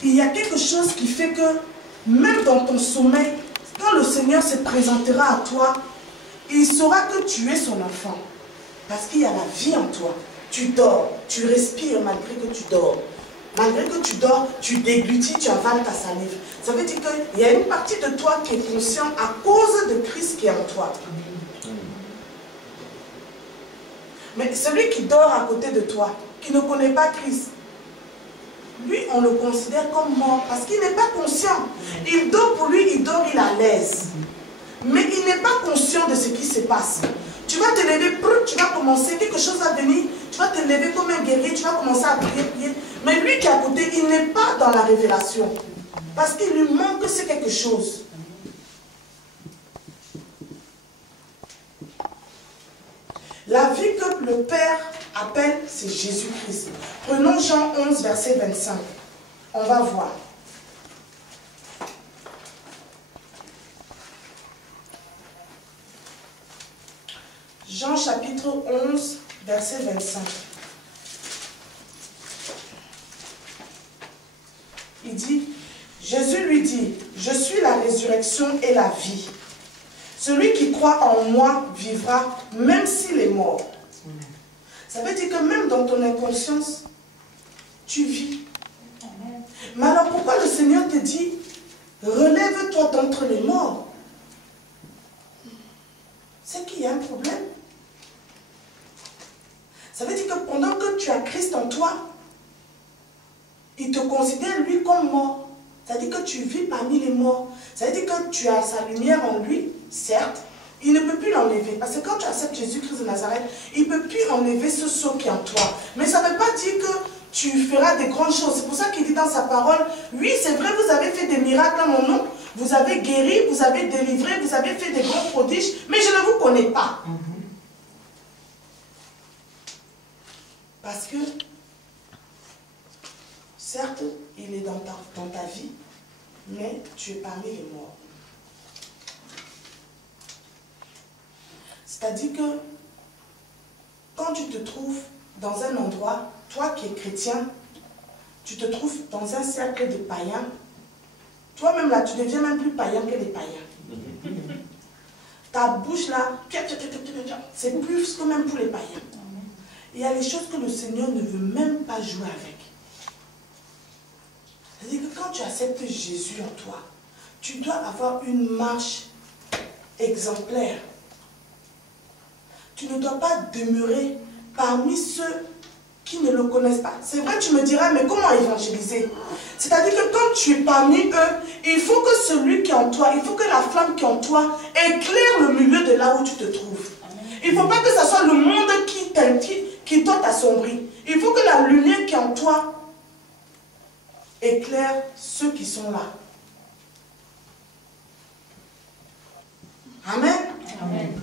il y a quelque chose qui fait que même dans ton sommeil, quand le Seigneur se présentera à toi, il saura que tu es son enfant. Parce qu'il y a la vie en toi. Tu dors, tu respires malgré que tu dors. Malgré que tu dors, tu déglutis, tu avales ta salive. Ça veut dire qu'il y a une partie de toi qui est consciente à cause de Christ qui est en toi. Mais celui qui dort à côté de toi, qui ne connaît pas Christ, lui, on le considère comme mort parce qu'il n'est pas conscient. Il dort pour lui, il dort, il est à l'aise. Mais il n'est pas conscient de ce qui se passe. Tu vas te lever, tu vas commencer, quelque chose va venir, tu vas te lever comme un guerrier, tu vas commencer à prier. Mais lui qui est à côté, il n'est pas dans la révélation. Parce qu'il lui manque c'est quelque chose. La vie que le Père appelle, c'est Jésus-Christ. Prenons Jean 11, verset 25. On va voir. Jean chapitre 11, verset 25. Il dit, Jésus lui dit, je suis la résurrection et la vie. Celui qui croit en moi vivra même s'il est mort. Ça veut dire que même dans ton inconscience, tu vis. Mais alors pourquoi le Seigneur te dit, relève-toi d'entre les morts? C'est qu'il y a un problème. Ça veut dire que pendant que tu as Christ en toi, il te considère lui comme mort. Ça veut dire que tu vis parmi les morts. Ça veut dire que tu as sa lumière en lui, certes, il ne peut plus l'enlever. Parce que quand tu acceptes Jésus-Christ de Nazareth, il ne peut plus enlever ce sceau qui est en toi. Mais ça ne veut pas dire que tu feras des grandes choses. C'est pour ça qu'il dit dans sa parole, oui, c'est vrai, vous avez fait des miracles à mon nom, vous avez guéri, vous avez délivré, vous avez fait des grands prodiges, mais je ne vous connais pas. Parce que, certes, il est dans ta vie, mais tu es parmi les morts. C'est-à-dire que, quand tu te trouves dans un endroit, toi qui es chrétien, tu te trouves dans un cercle de païens, Toi-même là, tu deviens même plus païen que les païens. Ta bouche là, c'est plus que même pour les païens. Il y a les choses que le Seigneur ne veut même pas jouer avec. C'est-à-dire que quand tu acceptes Jésus en toi, tu dois avoir une marche exemplaire. Tu ne dois pas demeurer parmi ceux qui ne le connaissent pas. C'est vrai, tu me diras, mais comment évangéliser? C'est-à-dire que quand tu es parmi eux, il faut que celui qui est en toi, il faut que la flamme qui est en toi éclaire le milieu de là où tu te trouves. Il ne faut pas que ce soit le monde qui t'ont assombri. Il faut que la lumière qui est en toi éclaire ceux qui sont là. Amen. Amen.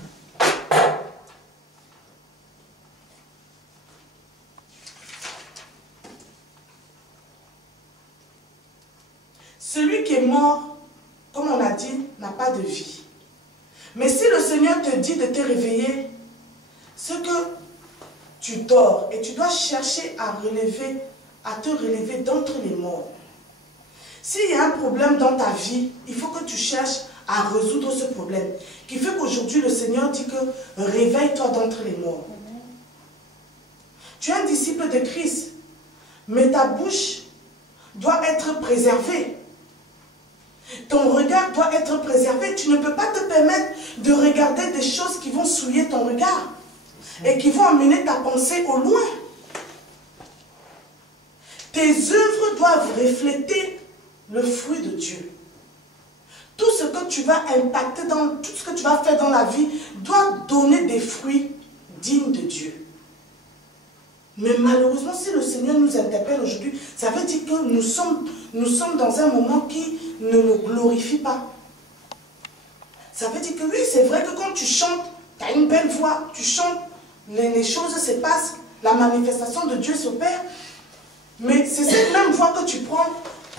Celui qui est mort, comme on a dit, n'a pas de vie. Mais si le Seigneur te dit de te réveiller, c'est que tu dors et tu dois chercher à te relever d'entre les morts. S'il y a un problème dans ta vie, il faut que tu cherches à résoudre ce problème. Qui fait qu'aujourd'hui, le Seigneur dit que réveille-toi d'entre les morts. Tu es un disciple de Christ, mais ta bouche doit être préservée. Ton regard doit être préservé. Tu ne peux pas te permettre de regarder des choses qui vont souiller ton regard et qui vont amener ta pensée au loin. Tes œuvres doivent refléter le fruit de Dieu. Tout ce que tu vas impacter tout ce que tu vas faire dans la vie doit donner des fruits dignes de Dieu. Mais malheureusement, si le Seigneur nous interpelle aujourd'hui, ça veut dire que nous sommes dans un moment qui ne le glorifie pas. Ça veut dire que oui, c'est vrai que quand tu chantes, tu as une belle voix, tu chantes, les choses se passent, la manifestation de Dieu s'opère. Mais c'est cette même voix que tu prends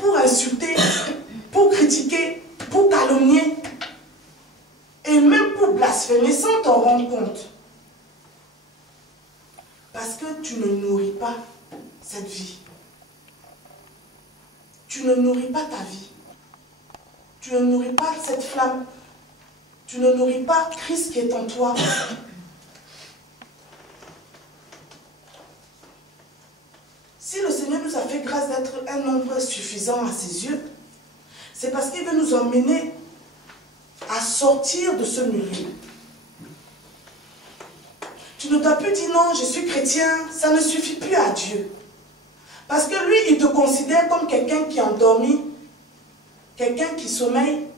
pour insulter, pour critiquer, pour calomnier et même pour blasphémer sans t'en rendre compte. Parce que tu ne nourris pas cette vie. Tu ne nourris pas ta vie. Tu ne nourris pas cette flamme. Tu ne nourris pas Christ qui est en toi. Si le Seigneur nous a fait grâce d'être un nombre suffisant à ses yeux, c'est parce qu'il veut nous emmener à sortir de ce milieu. Tu ne dois plus dire non, je suis chrétien, ça ne suffit plus à Dieu. Parce que lui, il te considère comme quelqu'un qui est endormi, quelqu'un qui sommeille,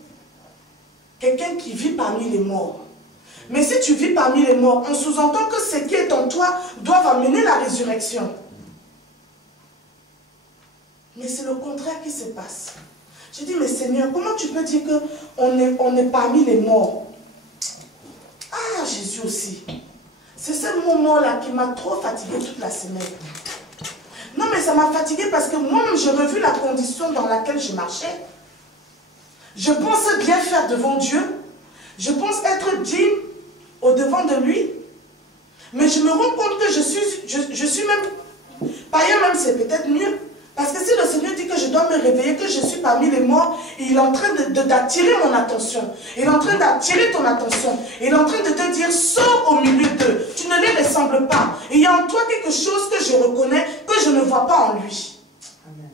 quelqu'un qui vit parmi les morts. Mais si tu vis parmi les morts, on sous-entend que ce qui est en toi doit amener la résurrection. Mais c'est le contraire qui se passe. Je dis, mais Seigneur, comment tu peux dire qu'on est parmi les morts? Ah, Jésus aussi. C'est ce moment-là qui m'a trop fatigué toute la semaine. Non, mais ça m'a fatigué parce que moi-même, j'ai revu la condition dans laquelle je marchais. Je pensais bien faire devant Dieu. Je pense être digne au-devant de lui. Mais je me rends compte que je suis même... Païen même, c'est peut-être mieux. Parce que si le Seigneur dit que je dois me réveiller, que je suis parmi les morts, il est en train d'attirer mon attention. Il est en train d'attirer ton attention. Il est en train de te dire, sors au milieu d'eux. Tu ne les ressembles pas. Il y a en toi quelque chose que je reconnais, que je ne vois pas en lui. Amen.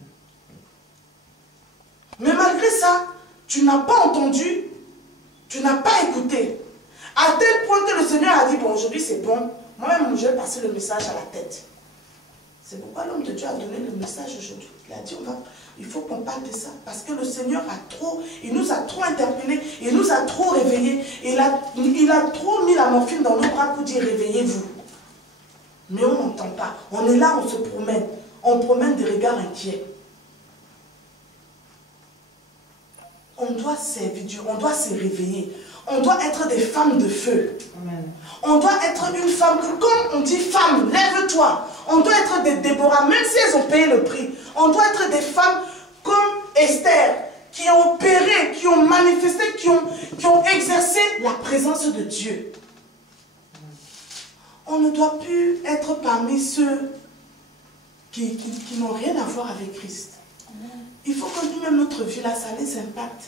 Mais malgré ça, tu n'as pas entendu, tu n'as pas écouté. À tel point que le Seigneur a dit, bon, aujourd'hui c'est bon. Moi-même, je vais passer le message à la tête. C'est pourquoi l'homme de Dieu a donné le message aujourd'hui. Il a dit, il faut qu'on parle de ça. Parce que le Seigneur il nous a trop interpellés, il nous a trop réveillés. Il a trop mis la morphine dans nos bras pour dire, réveillez-vous. Mais on n'entend pas. On est là, on se promène. On promène des regards inquiets. On doit servir Dieu, on doit se réveiller. On doit être des femmes de feu. Amen. On doit être une femme que quand on dit femme, lève-toi. On doit être des Déborah, même si elles ont payé le prix. On doit être des femmes comme Esther, qui ont opéré, qui ont manifesté, qui ont exercé la présence de Dieu. On ne doit plus être parmi ceux qui n'ont rien à voir avec Christ. Il faut que que nous-mêmes, notre vie, là, ça les impacte.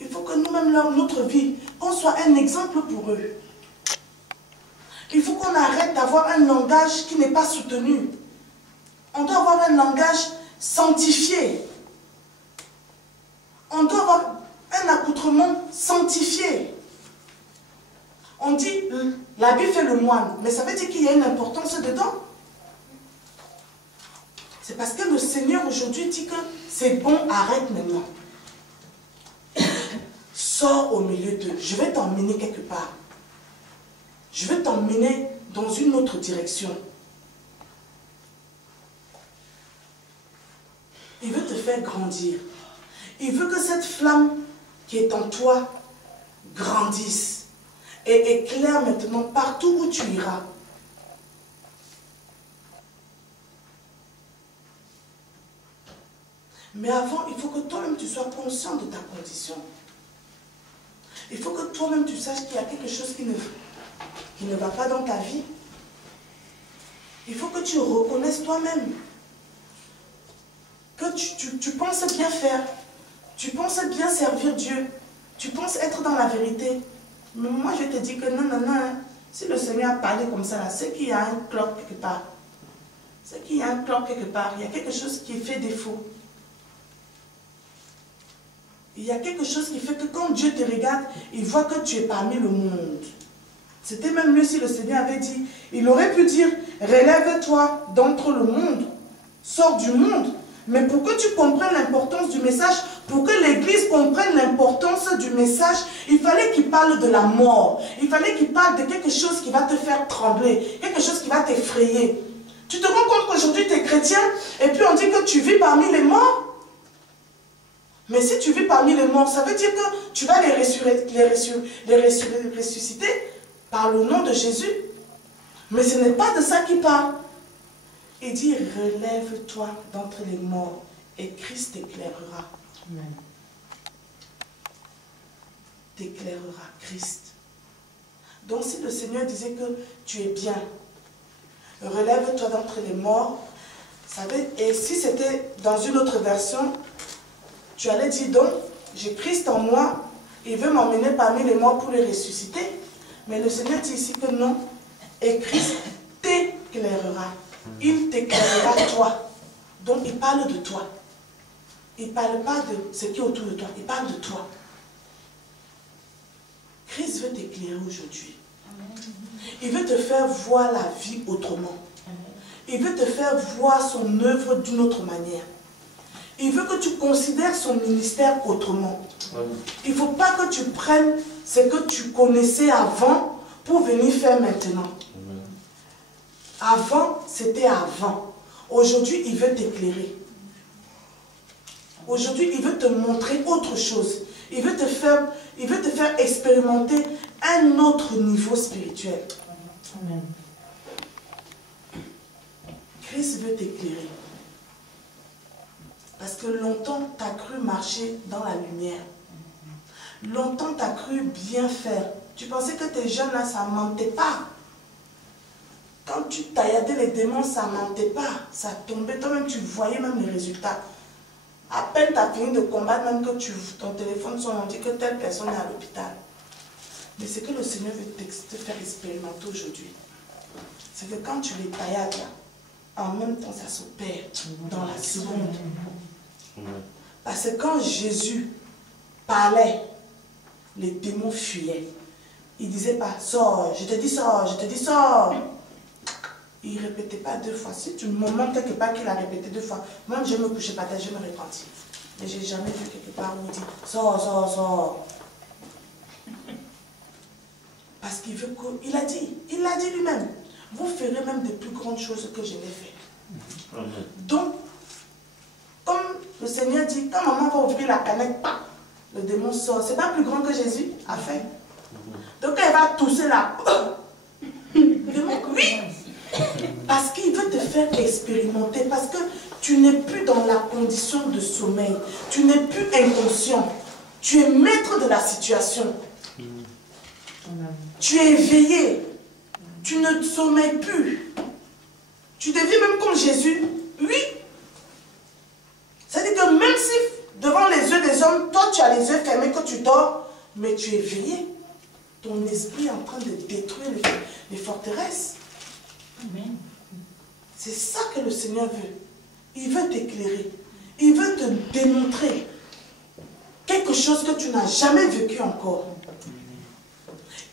Il faut que nous-mêmes, notre vie, qu'on soit un exemple pour eux. Il faut qu'on arrête d'avoir un langage qui n'est pas soutenu. On doit avoir un langage sanctifié. On doit avoir un accoutrement sanctifié. On dit, l'habit fait le moine, mais ça veut dire qu'il y a une importance dedans. C'est parce que le Seigneur aujourd'hui dit que c'est bon, arrête maintenant. Sors au milieu d'eux. Je vais t'emmener quelque part. Je vais t'emmener dans une autre direction. Il veut te faire grandir. Il veut que cette flamme qui est en toi grandisse et éclaire maintenant partout où tu iras. Mais avant, il faut que toi-même tu sois conscient de ta condition. Il faut que toi-même tu saches qu'il y a quelque chose qui ne va pas dans ta vie. Il faut que tu reconnaisses toi-même que tu penses bien faire. Tu penses bien servir Dieu. Tu penses être dans la vérité. Mais moi, je te dis que non, non, non. Hein. Si le Seigneur a parlé comme ça, c'est qu'il y a un cloque quelque part. C'est qu'il y a un cloque quelque part. Il y a quelque chose qui fait défaut. Il y a quelque chose qui fait que quand Dieu te regarde, il voit que tu es parmi le monde. C'était même mieux si le Seigneur avait dit, il aurait pu dire, relève-toi d'entre le monde, sors du monde. Mais pour que tu comprennes l'importance du message, pour que l'Église comprenne l'importance du message, il fallait qu'il parle de la mort. Il fallait qu'il parle de quelque chose qui va te faire trembler, quelque chose qui va t'effrayer. Tu te rends compte qu'aujourd'hui tu es chrétien et puis on dit que tu vis parmi les morts? Mais si tu vis parmi les morts, ça veut dire que tu vas les ressusciter par le nom de Jésus. Mais ce n'est pas de ça qu'il parle. Il dit, relève-toi d'entre les morts et Christ t'éclairera. Amen. T'éclairera Christ. Donc si le Seigneur disait que tu es bien, relève-toi d'entre les morts, ça veut, et si c'était dans une autre version, tu allais dire donc, j'ai Christ en moi, il veut m'emmener parmi les morts pour les ressusciter. Mais le Seigneur dit ici que non, et Christ t'éclairera. Il t'éclairera toi. Donc il parle de toi. Il ne parle pas de ce qui est autour de toi, il parle de toi. Christ veut t'éclairer aujourd'hui. Il veut te faire voir la vie autrement. Il veut te faire voir son œuvre d'une autre manière. Il veut que tu considères son ministère autrement. Il ne faut pas que tu prennes ce que tu connaissais avant pour venir faire maintenant. Avant, c'était avant. Aujourd'hui, il veut t'éclairer. Aujourd'hui, il veut te montrer autre chose. Il veut te faire expérimenter un autre niveau spirituel. Amen. Christ veut t'éclairer. Parce que longtemps, tu as cru marcher dans la lumière. Longtemps, tu as cru bien faire. Tu pensais que tes jeunes là, ça ne mentait pas. Quand tu tailladais les démons, ça ne mentait pas. Ça tombait. Toi-même, tu voyais même les résultats. À peine tu as fini de combattre, même que ton téléphone sonne, on dit que telle personne est à l'hôpital. Mais ce que le Seigneur veut te faire expérimenter aujourd'hui, c'est que quand tu les taillades, en même temps, ça s'opère dans la seconde. Parce que quand Jésus parlait, les démons fuyaient. Il ne disait pas, sors, je te dis sors, je te dis sors. Il ne répétait pas 2 fois. Si tu me montres quelque part qu'il a répété 2 fois, même je me couchais par terre, je me repentis. Mais je n'ai jamais vu quelque part où il dit, sors, sors, sors. Parce qu'il veut que... Il l'a dit lui-même. Vous ferez même des plus grandes choses que je l'ai fait. Donc, comme le Seigneur dit, quand maman va ouvrir la canette, le démon sort. C'est pas plus grand que Jésus a fait. Donc quand elle va tousser là, le démon, oui. Parce qu'il veut te faire expérimenter. Parce que tu n'es plus dans la condition de sommeil. Tu n'es plus inconscient. Tu es maître de la situation. Tu es éveillé. Tu ne sommeilles plus. Tu deviens même comme Jésus. Oui. C'est-à-dire que même si comme toi tu as les yeux fermés quand tu dors, mais tu es éveillé. Ton esprit est en train de détruire les forteresses. Amen. C'est ça que le Seigneur veut. Il veut t'éclairer. Il veut te démontrer quelque chose que tu n'as jamais vécu encore.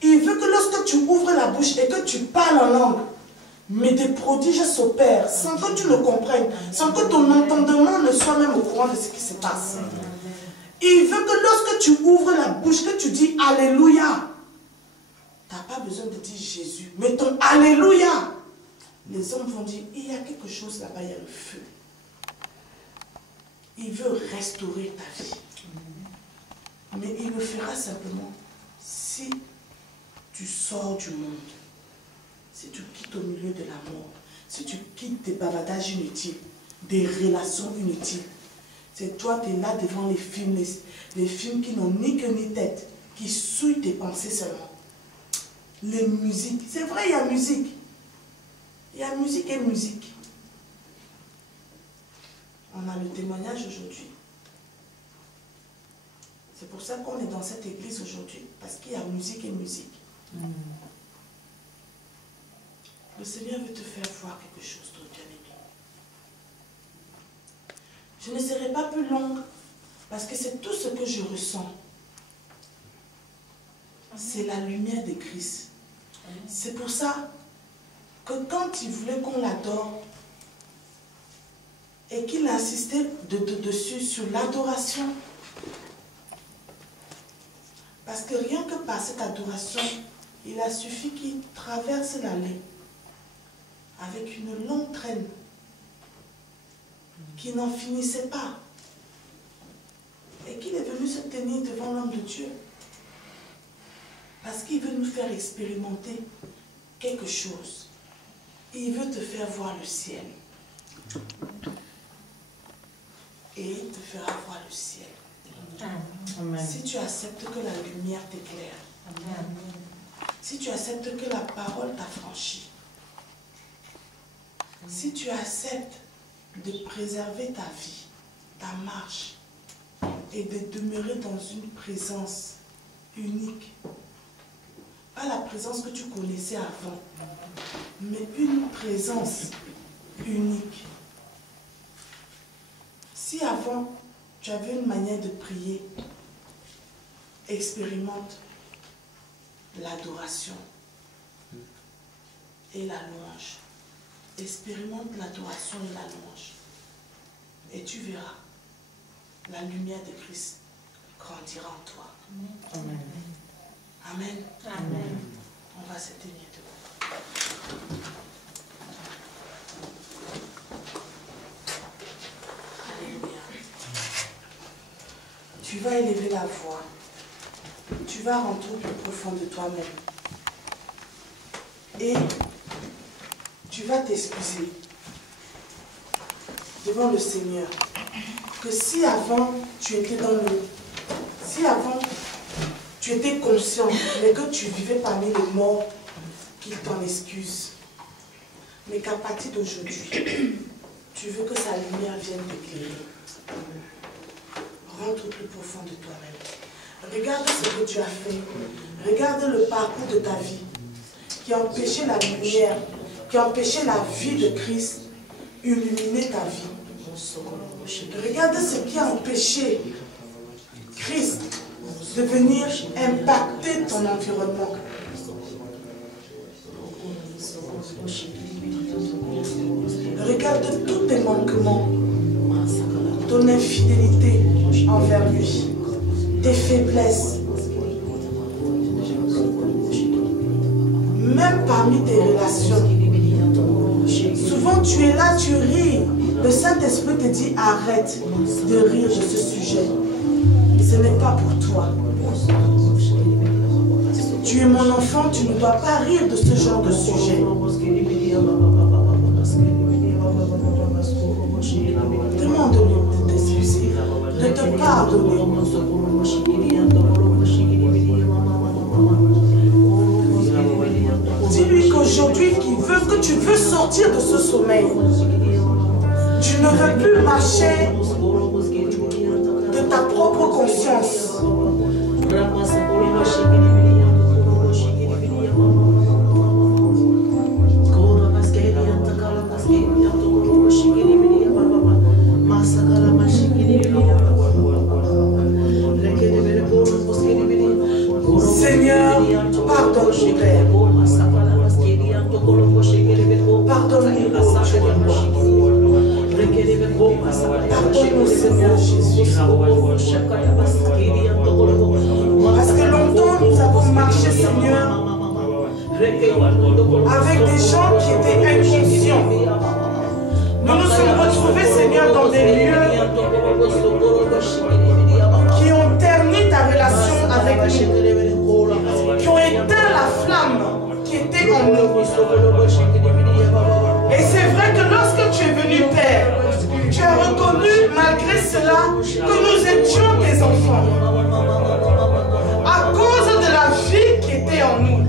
Il veut que lorsque tu ouvres la bouche et que tu parles en langue, mais des prodiges s'opèrent sans que tu le comprennes, sans que ton entendement ne soit même au courant de ce qui se passe. Il veut que lorsque tu ouvres la bouche, que tu dis Alléluia, tu n'as pas besoin de dire Jésus, mais ton Alléluia, les hommes vont dire, il y a quelque chose là-bas, il y a le feu. Il veut restaurer ta vie. Mais il le fera simplement si tu sors du monde, si tu quittes au milieu de la mort, si tu quittes des bavardages inutiles, des relations inutiles. C'est toi, tu es là devant les films qui n'ont ni queue ni tête, qui souillent tes pensées seulement. Les musiques, c'est vrai, il y a musique. Il y a musique et musique. On a le témoignage aujourd'hui. C'est pour ça qu'on est dans cette église aujourd'hui, parce qu'il y a musique et musique. Le Seigneur veut te faire voir quelque chose d'autre, bien-aimé. Je ne serai pas plus longue, parce que c'est tout ce que je ressens. C'est la lumière de Christ. C'est pour ça que quand il voulait qu'on l'adore, et qu'il insistait dessus, sur l'adoration, parce que rien que par cette adoration, il a suffi qu'il traverse l'allée avec une longue traîne qui n'en finissait pas et qu'il est venu se tenir devant l'homme de Dieu parce qu'il veut nous faire expérimenter quelque chose. Il veut te faire voir le ciel et il te fera voir le ciel. Amen. Si tu acceptes que la lumière t'éclaire, si tu acceptes que la parole t'affranchit, si tu acceptes de préserver ta vie, ta marche, et de demeurer dans une présence unique, pas la présence que tu connaissais avant, mais une présence unique. Si avant, tu avais une manière de prier, expérimente l'adoration et la louange. Expérimente l'adoration et la louange. Et tu verras, la lumière de Christ grandira en toi. Amen. Amen. Amen. On va se tenir debout. Alléluia. Tu vas élever la voix. Tu vas rentrer au plus profond de toi-même. Et tu vas t'excuser devant le Seigneur. Que si avant tu étais dans le... Si avant tu étais conscient, mais que tu vivais parmi les morts, qu'il t'en excuse. Mais qu'à partir d'aujourd'hui, tu veux que sa lumière vienne t'éclairer. Rentre au plus profond de toi-même. Regarde ce que tu as fait. Regarde le parcours de ta vie qui a empêché la lumière, qui a empêché la vie de Christ illuminer ta vie. Regarde ce qui a empêché Christ de venir impacter ton environnement. Regarde tous tes manquements, ton infidélité envers lui, tes faiblesses. Même parmi tes relations. Souvent tu es là, tu ris. Le Saint-Esprit te dit arrête de rire de ce sujet. Ce n'est pas pour toi. Tu es mon enfant, tu ne dois pas rire de ce genre de sujet. Demande-lui de t'excuser, de te pardonner. Dis-lui qu'aujourd'hui, que tu veux sortir de ce sommeil. Tu ne veux plus marcher de ta propre conscience. Père. Pardonne-nous, pardonne-nous, Seigneur Jésus. Parce que longtemps nous avons marché, Seigneur, avec des gens qui étaient inconscients. Nous nous sommes retrouvés, Seigneur, dans des lieux qui ont terni ta relation avec nous, qui ont éteint la flamme qui était en nous. Et c'est vrai que lorsque tu es venu, Père, tu as reconnu malgré cela que nous étions tes enfants. À cause de la vie qui était en nous.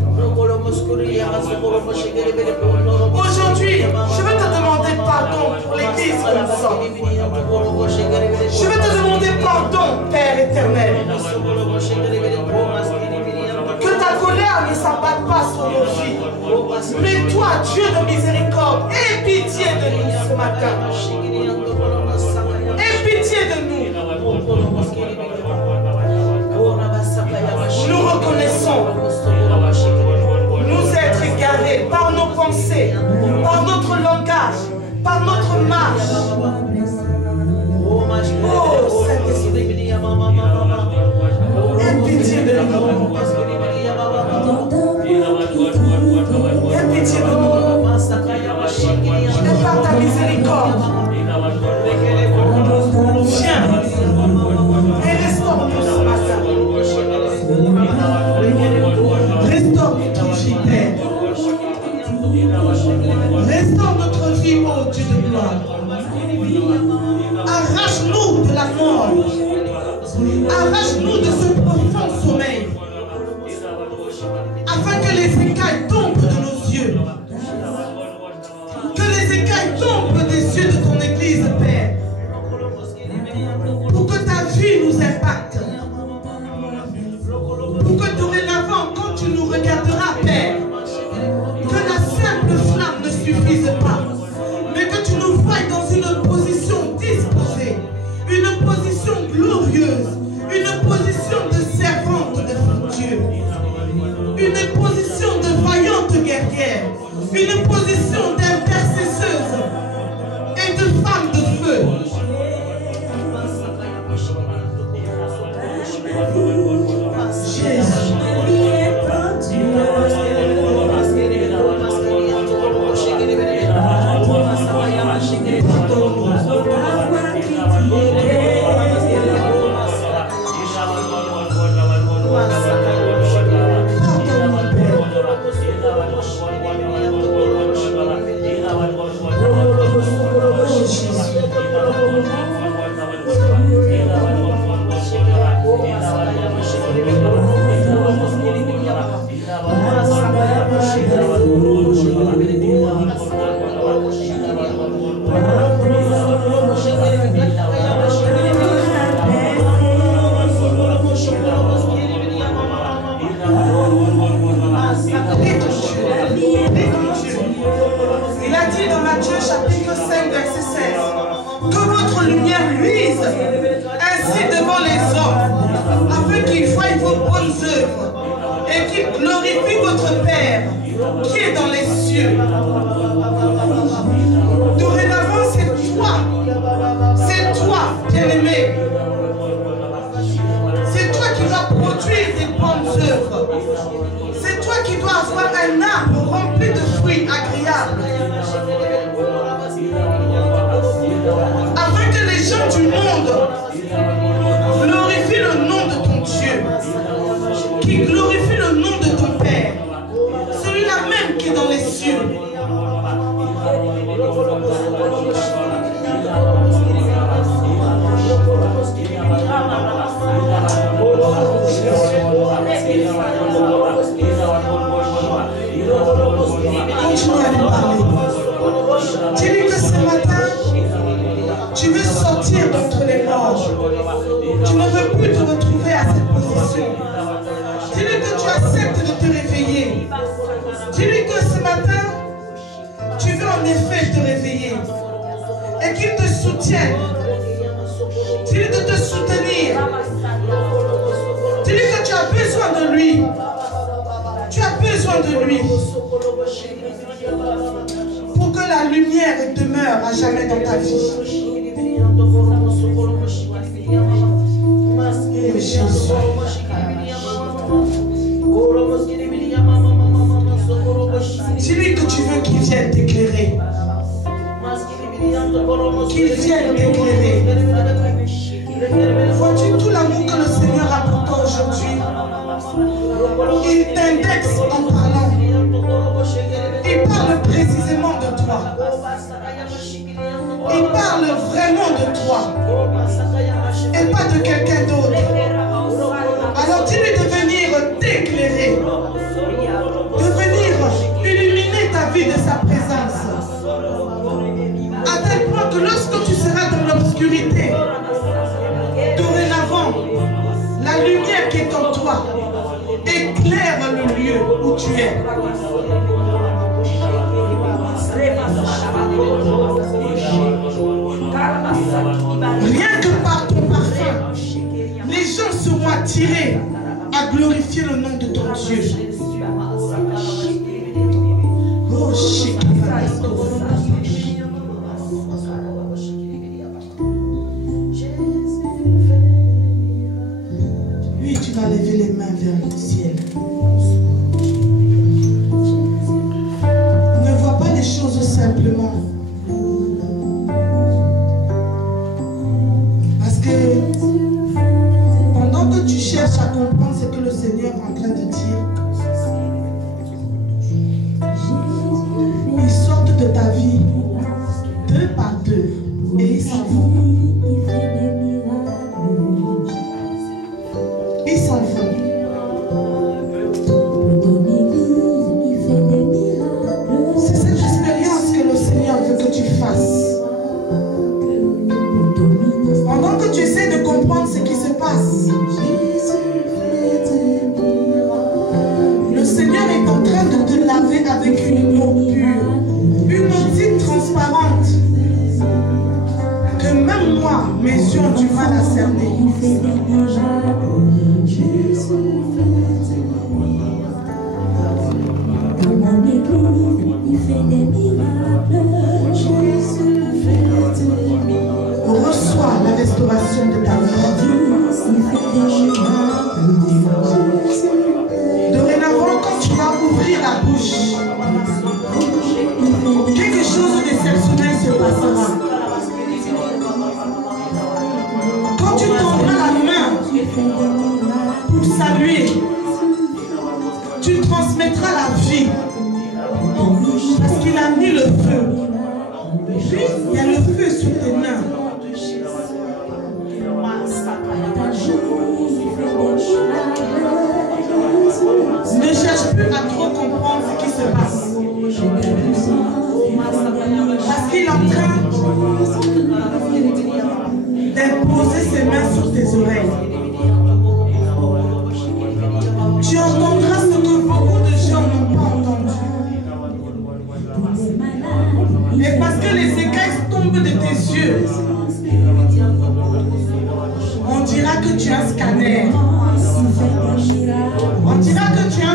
Aujourd'hui, je vais te demander pardon pour l'église que nous sommes. Je vais te demander pardon, Père éternel. Que ta colère ne s'abatte pas sur nos vies. Mais toi, Dieu de miséricorde, aie pitié de nous ce matin. Aie pitié de nous. Nous reconnaissons nous être égarés par nos pensées, par notre langage, par notre marche. Oh Saint-Esprit, aie pitié de nous. Aie pitié de nous. Et par ta miséricorde, viens et restaure-nous ce matin. Restaure notre vie, Père. Restaure notre vie, ô Dieu de gloire. Arrache-nous de la mort. Arrache-nous de ce profond sommeil. Afin que les écailles tombent de nos yeux. Que les écailles tombent des yeux de ton Église, Père. Pour que ta vie nous impacte. Pour que dorénavant, quand tu nous regarderas, Père, que la simple flamme ne suffise pas, mais que tu nous voies dans une position disposée, une position glorieuse, une position de servante de Dieu, une position de vaillante guerrière, une position d'intercesseuse et de femme de feu. Il a dit dans Matthieu chapitre 5 verset 16 que votre lumière luise ainsi devant les hommes afin qu'ils voient vos bonnes œuvres et qu'ils glorifient votre Père qui est dans les cieux. Dorénavant c'est toi bien-aimé, c'est toi qui vas produire des bonnes œuvres. C'est toi qui dois avoir un arbre rempli de fruits agréables. Afin que les gens du monde glorifient le nom de ton Dieu, qui glorifie le nom de ton Père, celui-là même qui est dans les cieux. Continue à lui parler. Dis-lui que ce matin, tu veux sortir d'entre les morts. Tu ne veux plus te retrouver à cette position. Dis-lui que tu acceptes de te réveiller. Dis-lui que ce matin, tu veux en effet te réveiller. Et qu'il te soutienne. Dis-lui de te soutenir. Dis-lui que tu as besoin de lui. Tu as besoin besoin de lui pour que la lumière demeure à jamais dans ta vie. Jésus. Dis-lui que tu veux qu'il vienne t'éclairer. Qu'il vienne t'éclairer. Vois-tu tout l'amour que le Seigneur a pour toi aujourd'hui? Il t'indexe en parlant. Il parle précisément de toi. Il parle vraiment de toi. Et pas de quelqu'un d'autre. Alors dis-lui de venir t'éclairer. De venir illuminer ta vie de sa présence. À tel point que lorsque tu seras dans l'obscurité, dorénavant, la lumière qui est en toi éclaire le lieu où tu es. Rien que par ton parfum, les gens seront attirés à glorifier le nom de ton Dieu. Oh, oui, tu vas lever les mains vers le ciel. Ne vois pas les choses simplement. Parce que pendant que tu cherches à comprendre ce que le Seigneur est en train de dire, ils sortent de ta vie deux par deux et ils s'en vont. Ils s'en vont. C'est cette expérience que le Seigneur veut que tu fasses. Pendant que tu essaies de comprendre ce qui se passe, le Seigneur est en train de te laver avec une eau pure, une eau si transparente que même moi, mes yeux ont du mal à cerner. Reçois la restauration de ta vie. Dorénavant, quand tu vas ouvrir la bouche, quelque chose d'exceptionnel se passera. Quand tu tendras la main pour saluer, tu transmettras la vie. Parce qu'il a mis le feu. Puis, il y a le feu sur tes mains. Ne cherche plus à trop comprendre ce qui se passe. Parce qu'il est en train d'imposer ses mains sur tes oreilles. Tu entendras ce que beaucoup de gens n'ont pas entendu. Et parce que les écailles tombent de tes yeux, on dira que tu as un scanner. On dira que tu as